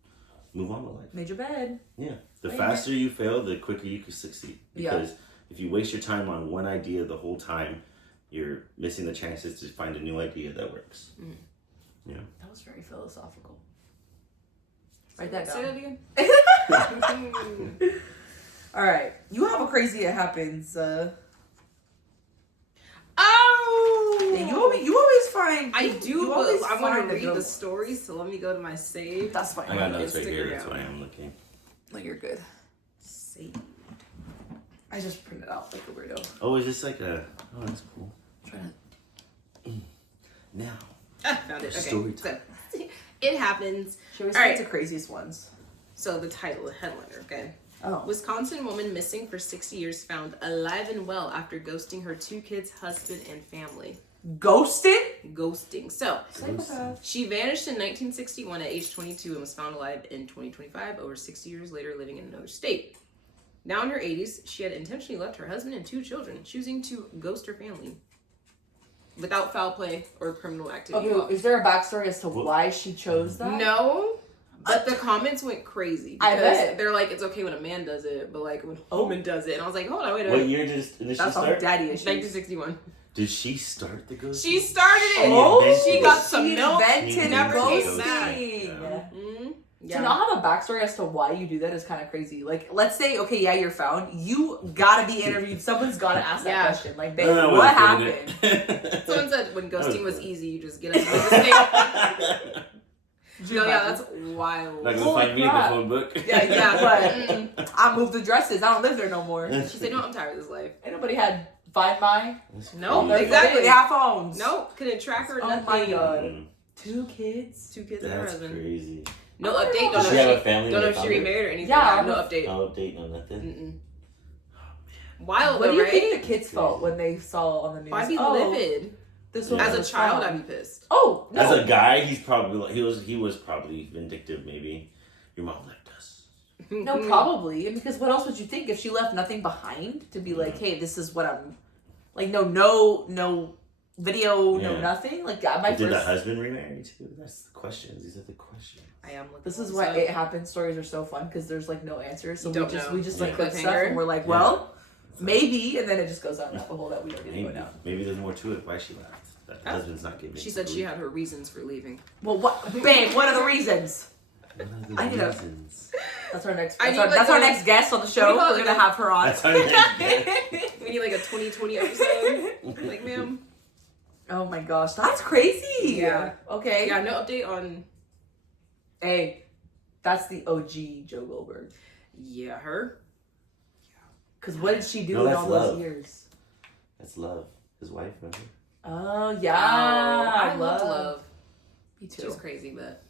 move on with life. Made your bed. Yeah. The Yeah. faster you fail, the quicker you can succeed. Yeah. Because if you waste your time on one idea the whole time, you're missing the chances to find a new idea that works. Yeah. That was very philosophical. Write that Say down. that again. All right, you have a crazy it happens. Oh! You always find. I do, you but always I want find to a read joke. the story, so let me go to my save. That's fine. I got notes right Stick here. That's around. why I'm looking. No, you're good. Saved. I just printed out like a weirdo. Oh, is this like a... Oh, that's cool. Trying Now. Found it. Okay. Story So, it happens. She always All finds right. the craziest ones. So the title, the headliner, okay. Oh. Wisconsin woman missing for 6 years found alive and well after ghosting her 2 kids, husband, and family. Ghosted? Ghosting. So, Psychopath. she vanished in 1961 at age 22 and was found alive in 2025, over 60 years later, living in another state. Now in her 80s, she had intentionally left her husband and 2 children, choosing to ghost her family without foul play or criminal activity. Okay, is there a backstory as to why she chose that? No, But the comments went crazy. I Because bet. they're like, it's okay when a man does it, but like when a woman does it. And I was like, hold on, wait a What minute. year did she That's all start? daddy issues. 1961. Did she start the ghosting? She started it. Oh, she got some she milk. invented never came ghosting. back. Yeah. Mm-hmm. To not have a backstory as to why you do that is kind of crazy. Like, let's say, okay, yeah, you're found. You gotta be interviewed. Someo's gotta ask that question. Like, babe, what happened? Someone said when ghosting was easy, you just get us to No, yeah, that's wild. Not gonna find me in the phone book. Yeah, but I moved addresses. I don't live there no more. She said, no, I'm tired of this life. Ain't nobody had Find My. No, Crazy. exactly. They have phones. Nope, couldn't track her, Oh nothing. my God. 2 kids? 2 kids and her That's husband. crazy. No update. Does she have a family? Don't know with if she a family? remarried or anything. Yeah, no update. No update, no nothing. Wild What though, do you right? think the kids felt when they saw on the news? I'd be livid. This one As a was child, found. I'd be pissed. Oh, no. As a guy, he's probably like, he was probably vindictive. Maybe your mom left us. No, probably. And because what else would you think if she left nothing behind to be like, hey, this is what I'm like? No video, no nothing. Like, my Did the first. husband remarry too? That's the questions. These are the questions. I am looking. This is why It Happens stories are so fun because there's like no answers. So You we just like click stuff Cliffhanger. and we're like, well, maybe, and then it just goes down that hole that we don't need to go Maybe, down. maybe there's more to it. Why she left? That the husband's not giving. She said she had her reasons for leaving. Well, what, babe? What are the reasons? I need a- reasons. That's our next. I That's, need, our, like, that's our a- next guest on the What show. do you call We're it? gonna have her on. That's our next We need like a 2020 episode. Like, ma'am. Oh my gosh, that's crazy. Yeah. Okay. Yeah, no update on. Hey, that's the OG Joe Goldberg. Yeah, her. Because what did she do No, in that's all love. those years? That's Love. His wife, remember? Oh yeah, I loved Love. Me too. She's crazy, but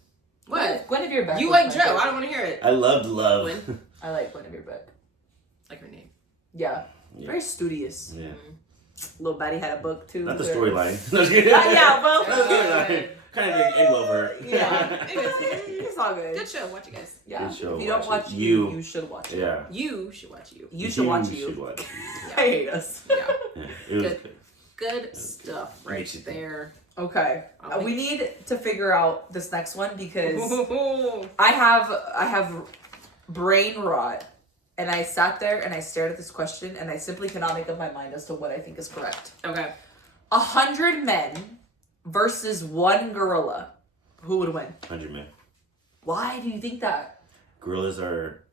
what? Guinevere Beck. You was like my Joe? favorite. I don't want to hear it. I loved Love. When? I like Guinevere Beck. Like her name. Yeah. Yeah. Very studious. Yeah. Little Betty had a book too. Not the where- storyline. Yeah, well, Not the storyline. Kind of didn't end well for her. yeah. It's all good. Good show. Watch it, guys. Yeah. Good show. If you don't Watch watch it. you should watch it. Yeah. You should watch you. You should watch Should you. watch I hate us. Yeah. Yeah. It was Good. good. Good stuff right Makes you think. there. Okay. I'll We need to figure out this next one because Ooh. I have brain rot, and I sat there and I stared at this question and I simply cannot make up my mind as to what I think is correct. Okay. 100 men versus 1 gorilla. Who would win? 100 men. Why do you think that? Gorillas are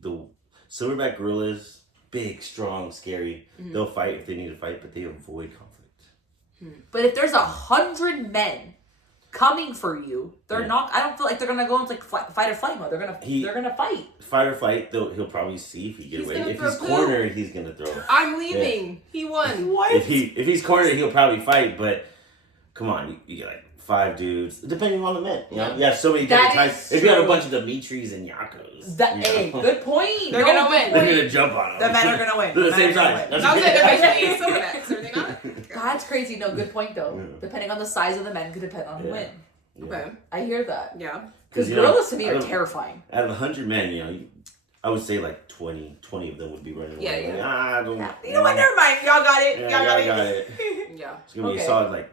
the silverback gorillas. Big, strong, scary. Mm-hmm. They'll fight if they need to fight, but they avoid conflict. But if there's 100 men coming for you, they're Yeah. not. I don't feel like they're gonna go into like fight or flight mode. They're gonna fight. Fight or flight, he'll probably see if he get He's away. gonna If throw he's poop. cornered, he's gonna throw. I'm leaving. He won. What? If he's cornered, he'll probably fight. But come on, you get like 5 dudes, depending on the men. You know, you have so many different That types. is If you have a true. bunch of Dimitris and Yakos, That you hey, know, good point. They're gonna win. they're gonna jump on them. The men are gonna win. They're the The same men are gonna size. win. That's I was okay. like, they're basically silverbacks, are they not? That's crazy. No, good point though. Yeah. Depending on the size of the men could depend on who Yeah. win. Yeah. Okay. I hear that. Yeah. Because you know, gorillas to me I are don't- terrifying. Out of 100 men, I would say like 20 of them would be running away. Yeah, Like, yeah. I don't. You know what? Never mind. Y'all got it. Yeah, y'all got y'all it. got it. Yeah. It's gonna be Okay. a solid like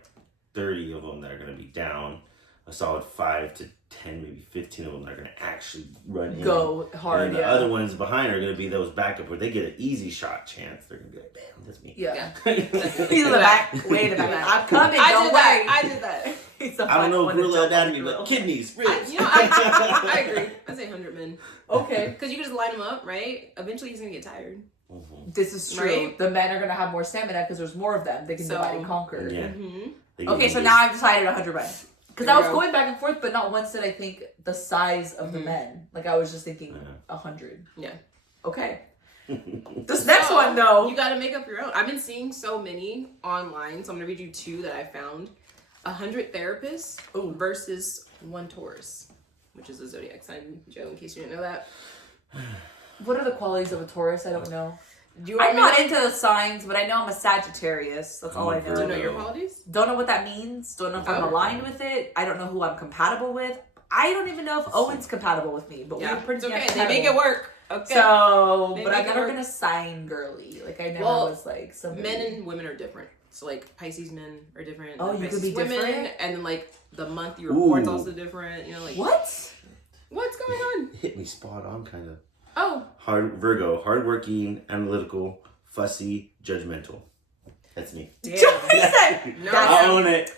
30 of them that are gonna be down. A solid 5 to 10, maybe 15 of them that are gonna actually run in. Go hard. And then Yeah. the other ones behind are gonna be those backup where they get an easy shot chance. They're gonna be like, bam, that's me. Yeah. Yeah. He's in the back. Way in the back. I'm coming. I don't did worry. that. I did that. He's the I don't know one to gorilla jump on the anatomy, grill. but kidneys, I, ribs. you know, I agree. I say 100 men. Okay. Because you can just line them up, right? Eventually he's going to get tired. Mhm. This is true. Right? The men are gonna have more stamina because there's more of them. They can So- divide and conquer. Yeah. Mm-hmm. They get Okay, so wounded. now I've decided 100 men. Because There I you was go. going back and forth, but not once did I think the size of the Mhm. men. Like I was just thinking Yeah. 100. Yeah. Okay. This next So, one though. You got to make up your own. I've been seeing so many online, so I'm going to read you 2 that I found. 100 therapists versus 1 Taurus, which is a zodiac sign, Joe, in case you didn't know that. What are the qualities of a Taurus? I don't know. Do you I'm want not me into the signs, but I know I'm a Sagittarius. That's all I I'm a to know know. your qualities? Don't know what that means. Don't know if I'm Oh. aligned with it. I don't know who I'm compatible with. I don't even know if Owen's compatible with me, but Yeah, we're pretty it's okay. They compatible. make it work. Okay. So, They but make I've it never work. been a sign girly. Like I never Well, was like somebody. Men and women are different. So like Pisces men are different. Oh, than you could Pisces be women, different? and then like the month you were born is Ooh. also different. You know, like What? What's going on? Hit me spot on, kind of. Oh. Hardworking, analytical, fussy, judgmental. That's me. He said, No. I own it.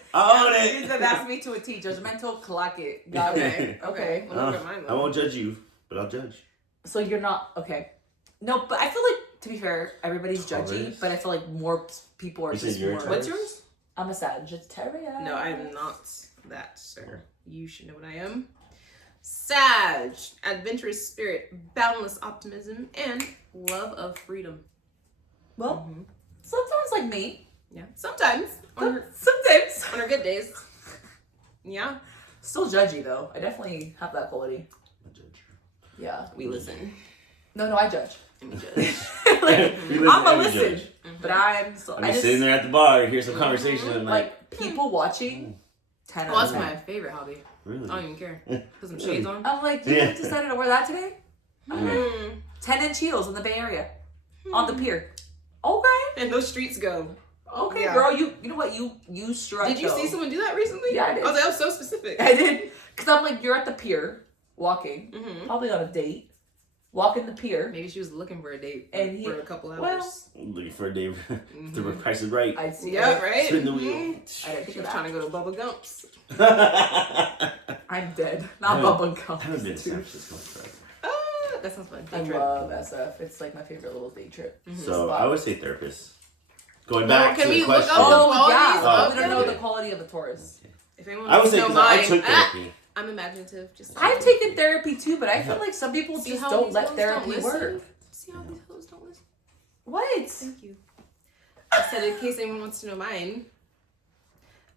He said, that's me to a T. Judgmental, clock it. Got it. Okay. Well, look at mine, I won't judge you, but I'll judge. So you're not, okay. No, but I feel like, to be fair, everybody's judgy, but I feel like more people are just more. What's yours? I'm a Sagittarius. No, I am not that, sir. You should know what I am. Sag, adventurous spirit, boundless optimism, and love of freedom. Well, sometimes like me. Yeah, sometimes. Sometimes. On our good days. Yeah. Still judgy, though. I definitely have that quality. Yeah. We listen. No, I judge. And we judge. I'm a listen. But I'm still... I'm sitting there at the bar, hear some conversation, and like people watching, 10 Oh, that's my favorite hobby. Really? I don't even care. Put some shades on. I'm like, you decided to wear that today? 10-inch heels in the Bay Area. On the pier. Okay. And those streets go. Okay, girl, you know what? You strut. Did you see someone do that recently? Yeah, I did. Oh, that was so specific. I did. Because I'm like, you're at the pier, walking, probably on a date, walking the pier. Maybe she was looking for a date and for a couple hours. Well, looking for a date. The price is right. I see. Yeah, right? Spin the wheel. I didn't She think was of trying to go to Bubba Gump's. I'm dead. Not Bubba Gum. I haven't been to San Francisco forever. That sounds fun. I love SF. It's like my favorite little day trip. So I would say therapist. Going back can to the we look question. up Oh, qualities yeah. of We don't know them? the quality of a Taurus. If anyone I would wants say to know because I mine, took therapy. I'm imaginative. Just I've taken therapy too, but I feel like some people See just how don't these let hoes therapy don't work. listen? See how these hoes don't listen? What? Thank you. I said in case anyone wants to know mine.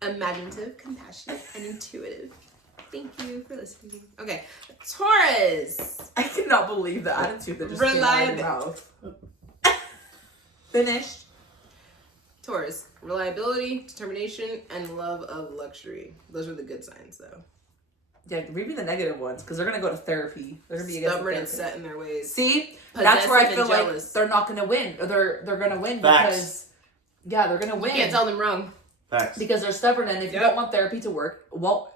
Imaginative, compassionate, and intuitive. Thank you for listening. Okay. Taurus. I cannot believe the attitude that just came out of your mouth. Finished. Taurus. Reliability, determination, and love of luxury. Those are the good signs, though. Yeah, read me the negative ones because they're gonna go to therapy. They're gonna be against stubborn and therapy. set in their ways. See, that's where I Possessive feel and like jealous. they're not gonna win. Or they're gonna win Facts. because they're gonna win. You can't tell them wrong. Facts. Because they're stubborn, and if you don't want therapy to work, whoa.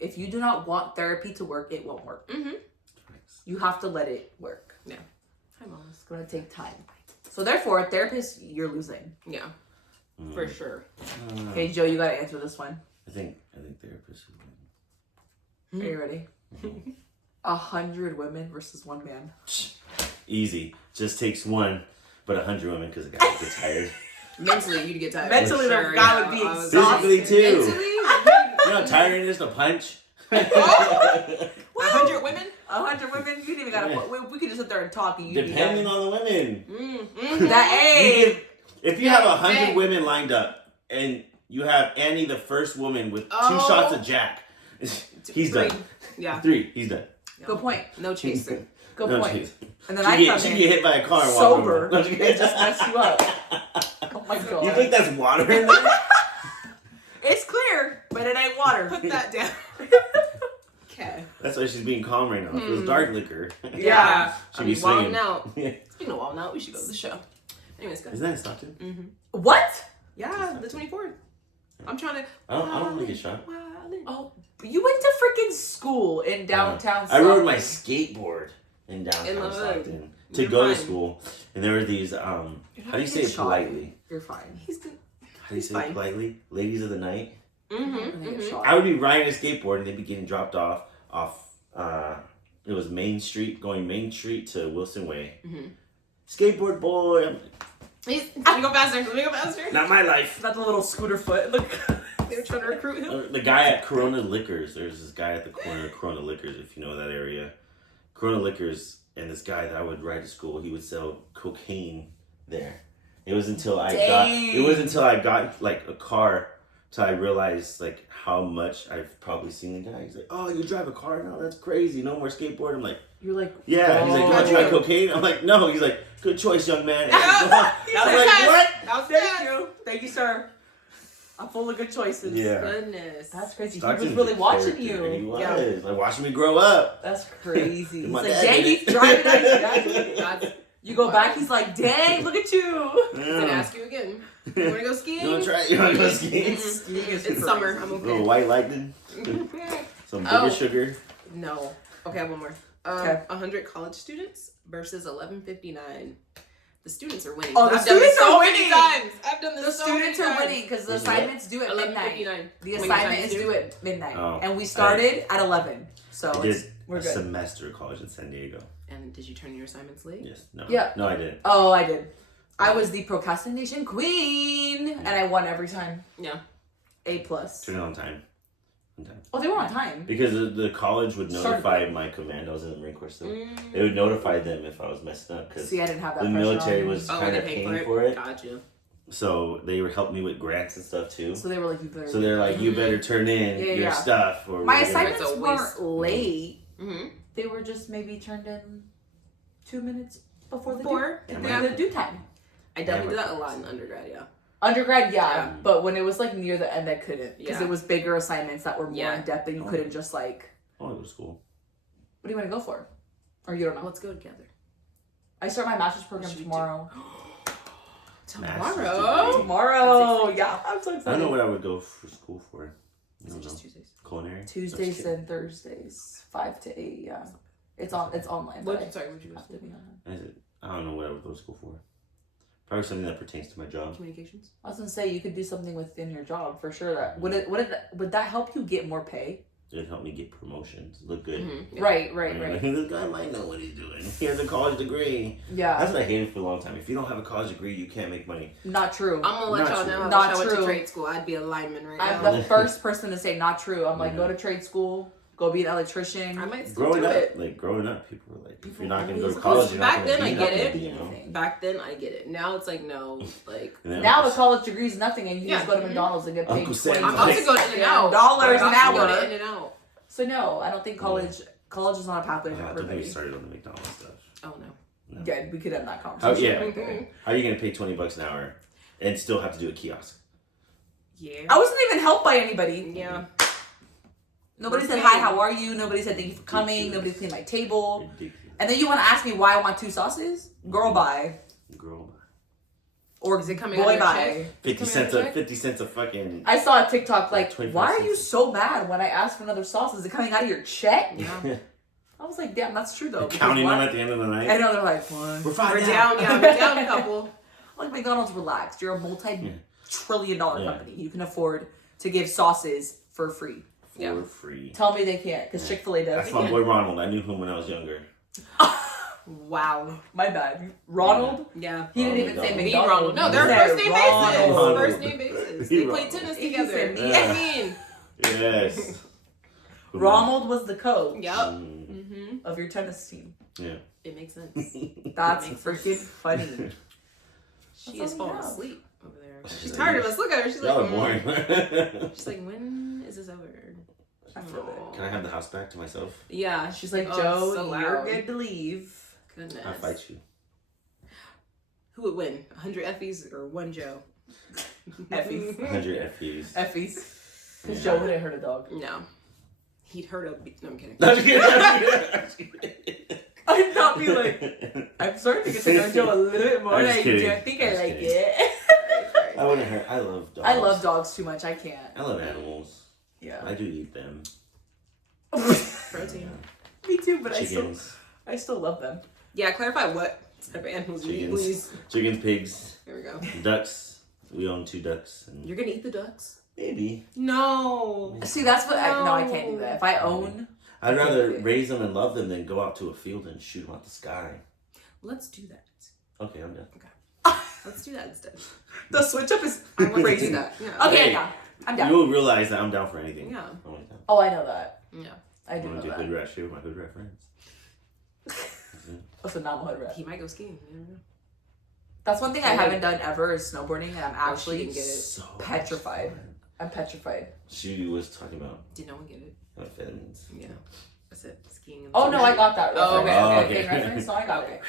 If you do not want therapy to work, it won't work. Mm-hmm. You have to let it work. Yeah. Hi, Mom. It's gonna take time. So therefore, therapist, you're losing. Yeah. For sure. Okay, Joe, you gotta answer this one. I think therapist. Are you ready? 100 women versus 1 man. Easy. Just takes one, but 100 women because the guy would get tired. Mentally, you'd get tired. Mentally, For the guy would be I was- exhausted. Physically too. Mentally? You know how tiring it is to punch? 100 women? 100 women, you didn't even gotta. We could just sit there and talk, and you Depending on the women. that If you have 100 Hey. women lined up and you have Annie, the first woman, with 2 Oh. shots of Jack, he's Three. done. Yeah. 3, he's done. Good point. No chasing. Good No point. chase. And then She I come get in hit by a car and sober. walk It just messed you up. Oh my god. You think that's water in there? It's clear, but it ain't water. Put that down. Okay. That's why she's being calm right now. If it was dark liquor, Yeah. she'd be wilding swinging. out. Yeah. Speaking of wilding out, we should go to the show. Anyways, guys. Isn't that in Stockton? What? Yeah, the 24th. I'm trying to. I don't really get shot. Oh, you went to freaking school in downtown. I rode my Stockton. skateboard in downtown In Love. Stockton to You're go to fine. school, and there were these. How do you say it shot. politely? You're fine. He's good. How do you say it politely? Ladies of the night. I'm gonna get shot. I would be riding a skateboard and they'd be getting dropped off. It was Main Street, going Main Street to Wilson Way. Skateboard boy. Let me go faster. Let me go faster. Not my life. Not the little scooter foot. Look. They were trying to recruit him. The guy at Corona Liquors. There's this guy at the corner of Corona Liquors, if you know that area. Corona Liquors, and this guy that I would ride to school, he would sell cocaine there. It was until I got like a car till I realized like how much I've probably seen the guy. He's like, "Oh, you drive a car now? That's crazy. No more skateboard." I'm like, You're like, "Yeah." He's like, "You want to try cocaine?" I'm like, "No." He's like, "Good choice, young man." And I was like, "What?" That was Thank fast. you. Thank you, sir. I'm full of good choices. Yeah. Goodness. That's crazy. Stockton's He was really a watching character, and He you. was. Like watching me grow up. That's crazy. He's My like, dad dang, did he's it. driving nice. God's You go back, he's like, dang, look at you. gonna ask you again. You wanna go skiing? You want to try? You want to go skiing? Skiing is It's summer. I'm A little okay. white lightning. Some bigger Oh. sugar. No. Okay, I have one more. Okay. 100 college students versus 1159. The students are winning. Oh, the I've done students this so are many winning. times. I've done this The so students many are times. winning because the assignments due at midnight. 11:59. The assignment is due at midnight, and we started at 11. So I did we're a good. semester of college in San Diego. And did you turn your assignments late? Yes. No. Yeah. No, I didn't. Oh, I did. I was the procrastination queen, and I won every time. Yeah. A+. Turn it on time. On time. Oh, they were on time. Because the college would Started notify late. my command. I was in the Marine Corps still. They would notify them if I was messing up. Because See, I didn't have that the pressure military on me. was kind of paying for it. Gotcha. So they would help me with grants and stuff too. So they were like, you better. So they're like, you better turn in Yeah, your yeah. stuff. Or My we're gonna- assignments It's a weren't waste. late. Mm-hmm. They were just maybe turned in 2 minutes before the Yeah. due time. I definitely did that a lot in undergrad, yeah. Undergrad, yeah, Yeah. but when it was like near the end, I couldn't because Yeah. it was bigger assignments that were more Yeah. in depth, and you couldn't just like. I want to go to school. What do you want to go for? Or you don't know? Let's go together. I start my master's program What should we tomorrow. Tomorrow? Tomorrow, yeah, I'm so I excited. don't know what I would go for school for. I Is don't it know. just Tuesdays? Culinary? Tuesdays I'm and Thursdays, 5 to 8. Yeah, it's online. but I What'd you go have to to school? be on. just kidding. I don't know what I would go to school for. Probably something that pertains to my job. Communications? I was gonna say you could do something within your job for sure. That would that help you get more pay? It'd help me get promotions, look good. Mm-hmm. Yeah. Right. Like, this guy might know what he's doing. He has a college degree. Yeah, That's what I hated for a long time. If you don't have a college degree, you can't make money. not true. I'm gonna let Not y'all true. know. I Not wish I went to true. trade school. I'd be a lineman right I'm now. the first person to say not true. I'm like, Yeah. go to trade school, go be an electrician. I might still do Growing up, people were like, if People you're not gonna go to always- college, you're not Back gonna then, be I get nothing, it. you know? Back then, I get it. Now it's like, no, like. And then Now Uncle the college degree is nothing, and you Yeah. just go to McDonald's and get paid Uncle Sam. $20 I'm about to go in and out. dollars an I'm about to go hour. in and out. So no, I don't think college is not a pathway for Don't get me everybody. started on the McDonald's stuff. Oh no. Yeah, we could end that How, conversation. yeah. right there. How are you gonna pay $20 an hour and still have to do a kiosk? Yeah. I wasn't even helped by anybody. Yeah. Nobody said hi, how are you? Nobody said thank you for coming. Nobody cleaned my table. Ridiculous. And then you want to ask me why I want 2 sauces? Girl, bye. Girl. Or Is it coming boy, out of your bye. check? 50 cents a 50 cents a fucking I saw a TikTok like, 25 why are you cents. so mad when I ask for another sauce? Is it coming out of your check? Yeah. I was like, damn, that's true though. because counting why- them at the end of the night. I know they're like, what? We're fine We're now. down. Yeah, we're down a couple. Like McDonald's, relaxed. You're a multi-trillion-dollar Yeah. company. You can afford to give sauces for free. For Yeah. free. Tell me they can't, because Chick-fil-A does. That's my boy Ronald. I knew him when I was younger. Wow. My bad. Ronald? Yeah. He didn't even say Me, Me, McDonald's. Ronald. No, He they're said first name Ronald. basis. First name basis. They Me, played Ronald. tennis He together. said me. I mean. Yes. Ronald was the coach Yep. Mm, Mm-hmm. of your tennis team. yeah. It makes sense. That's Makes freaking funny. She That's is all we falling have. asleep over there. She's Yeah. tired of us. Look at her. She's Y'all are like, boring. She's like, when is this over? I feel it. Can I have the house back to myself? Yeah. She's like, Oh, Joe, so you're loud. good to leave. Goodness. I'll fight you. Who would win? 100 Effies or one Joe? Effies. 100 FUs. Effies. Because Yeah. Joe wouldn't hurt a dog. No. He'd hurt a. No, I'm kidding. I'd not be like, I'm starting to get to know Joe a little bit more. I'm And just I kidding. don't think I Just like kidding. it. I wouldn't hurt. I love dogs. I love dogs too much. I can't. I love animals. Yeah. I do eat them. Protein. Me too, but Chickens. I still love them. Yeah, clarify what type of animals you eat, Chickens. please. Chickens, pigs, There we go. ducks. We own 2 ducks. And You're gonna eat the ducks? maybe. No. See, that's what I can't do that. If I own, I'd rather raise them and love them than go out to a field and shoot them out the sky. Let's do that. Okay, I'm done. Let's do that instead. the switch up is I want to crazy. do that. Yeah. Okay, Hey. I'm down. I'm down. You'll realize that I'm down for anything. Yeah. I'm like that. Oh, I know that. Yeah. I I'm do gonna know do that. hood rat shit with my hood rat friends. Oh, so now I'm a hood rat. He might go skiing. You never know. That's one thing I haven't done ever is snowboarding, and I'm actually didn't get it. So petrified. much fun. I'm petrified. She was talking about Did no one get it? fins. Yeah. That's it. Skiing. And Oh no, I got that. Oh, reference. okay. Okay, reference. No, I got it.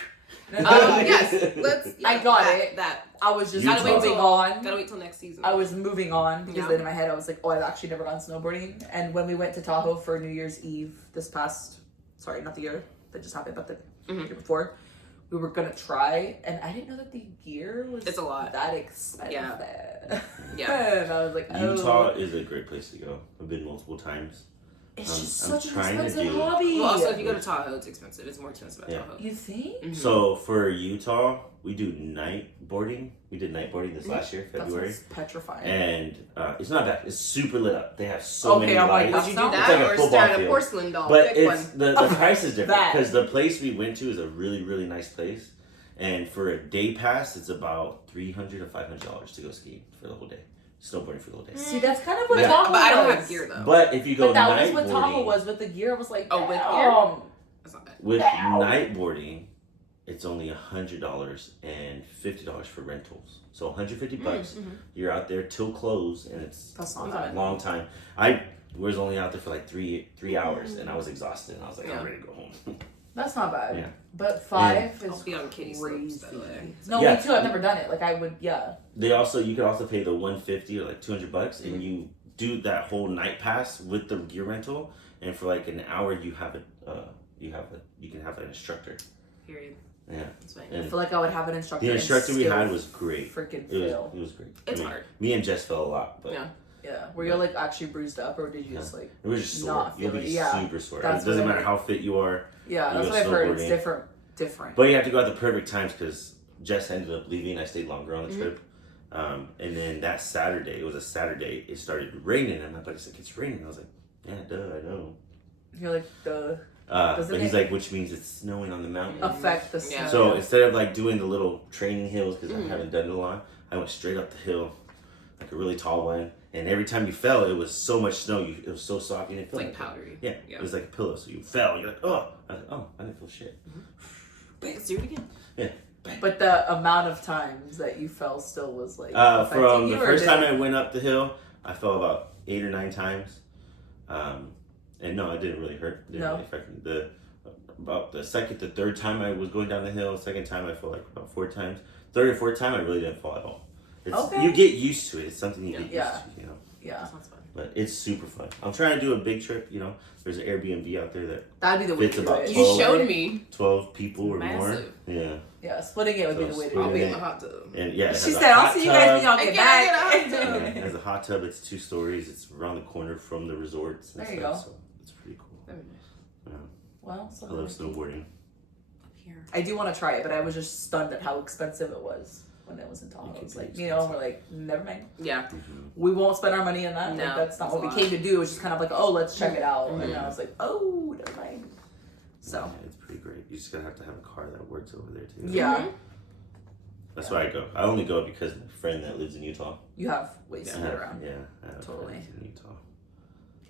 Yes. Let's. I got that, it. That. I was just Utah. moving on. Gotta wait till next season. I was moving on because Yeah. then in my head I was like, oh, I've actually never gone snowboarding. And when we went to Tahoe for New Year's Eve this past, sorry, not the year that just happened, but the year before, we were gonna try, and I didn't know that the gear was It's a lot. that expensive. Yeah. Yeah. And I was like, oh. Utah is a great place to go. I've been multiple times. It's just I'm such an trying to expensive do- hobby. Well, also if you go to Tahoe, it's expensive. It's more expensive at Yeah. Tahoe. You think? Mhm. So for Utah, we do night boarding. We did night boarding this last year, That February. sounds petrifying. And it's not bad. It's super lit up. They have so many I'm like, lights. Would you do It's that like a or football stare at a field. porcelain doll? But Pick it's one. the price is different That. because the place we went to is a really, really nice place. And for a day pass, it's about $300 to $500 to go ski for the whole day. Snowboarding for the whole day. See, that's kind of what Yeah. Tahoe But I don't was. have gear though. But if you go But that night was what boarding, Tahoe was with the gear. I was like, Oh, with damn. That's not bad. with Ow. night boarding, it's only $100 and $50 for rentals. So $150. You're out there till close, and it's That's not a bad. long time. I was only out there for like three hours, and I was exhausted. And I was like, Yeah. I'm ready to go home. That's not bad. Yeah. But 5 I'll is be on Katie crazy. slopes, by the way. No, Yeah. me too. I've never done it. Like I would, yeah. You could also pay the $150 or like $200, and you do that whole night pass with the gear rental. And for like an hour, you can have an instructor. Period. Yeah. That's fine. I And feel like I would have an instructor. the and instructor we still had was great. freaking It fail. was great. It's hard. Me and Jess fell a lot, but Yeah. Yeah. Were you like actually bruised up, or did you just like? it was just sore. Not You'll be feeling- yeah. super sore. It That's doesn't what I matter heard. how fit you are. Yeah, You that's go what I've heard. It's snowboarding. different. But you have to go at the perfect times because Jess ended up leaving. I stayed longer on the trip. And then that Saturday, it was a Saturday, it started raining. And my buddy's like, it's raining. I was like, yeah, duh, I know. You're like the But Doesn't he's it- like, which means it's snowing on the mountain. affect the Yeah. snow. So instead of like doing the little training hills, because I haven't done it a lot, I went straight up the hill, like a really tall one. And every time you fell, it was so much snow. It was so soft. You didn't It's feel like powdery. Yeah, Yeah. it was like a pillow. So you fell. You're like, oh. I was like, oh, I didn't feel shit. Let's do it again. But the amount of times that you fell still was like affecting From the you, or first did time it- I went up the hill, I fell about 8 or 9 times. And no, it didn't really hurt. It didn't No. really affect me. About the third time I was going down the hill, second time I fell like about 4 times. Third or fourth time I really didn't fall at all. Okay. You get used to it. It's something you get used Yeah. to, you know. Yeah, That sounds fun. But it's super fun. I'm trying to do a big trip, you know. There's an Airbnb out there that that'd be the way Fits to do about it. You 12. showed me. 12 people or Massive. more. Yeah. Yeah, splitting it would be the way to I'll do be it. in the hot tub. And yeah, it She has a said, "I'll hot see you guys when tub. y'all get I can't back." get It has a hot tub. It's 2 stories. It's around the corner from the resorts. And There you stuff, go. So it's pretty cool. That'd be nice. Well, I something love like- snowboarding. Up here. I do want to try it, but I was just stunned at how expensive it was when it was in Tahoe. It It's can like, be you know, we're like, never mind. Yeah. We won't spend our money on that. No, Like, that's not it's what a we lot. came to do. It was just kind of like, oh, let's check it out. And Mhm. I was like, oh, never mind. So, Yeah, it's pretty great. You just gotta have to have a car that works over there too. yeah, That's why I go. I only go because my friend that lives in Utah. you have ways to I get have- around. Yeah, I have Totally. friends in Utah.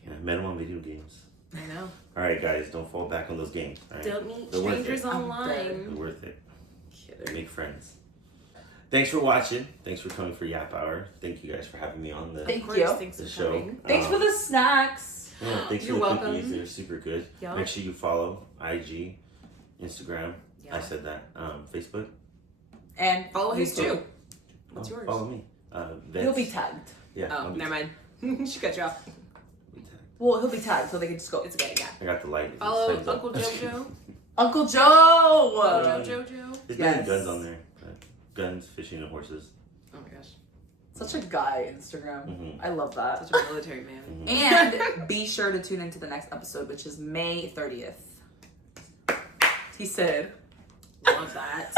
Yeah, I met him on video games. I know. All right, guys, don't fall back on those games. All right? Don't meet They're worth strangers it. They're online. They're worth it. Kidder. Make friends. Thanks for watching. Thanks for coming for Yap Hour. Thank you guys for having me on the, Thank Of course, you. Thanks the for show. coming. Thanks for the snacks. Yeah, thanks You're for the welcome. cookies. They're super good. Yup. Make sure you follow IG, Instagram. Yeah. I said that. Facebook. And Follow his YouTube. too. What's yours? Follow me. He'll be tagged. Yeah. Oh, I'll be never mind. She cut you off. be tagged. Well, he'll be tagged, so they can just go. It's okay, yeah. I got the light. It Follow times up. Uncle Jojo. Uncle Joe. Jojo. There's Yes. been guns on there. Guns, fishing, and horses. Oh my gosh. Such a guy Instagram. Mhm. I love that. Such a military man. Mhm. And be sure to tune into the next episode, which is May 30th. He said. Love that.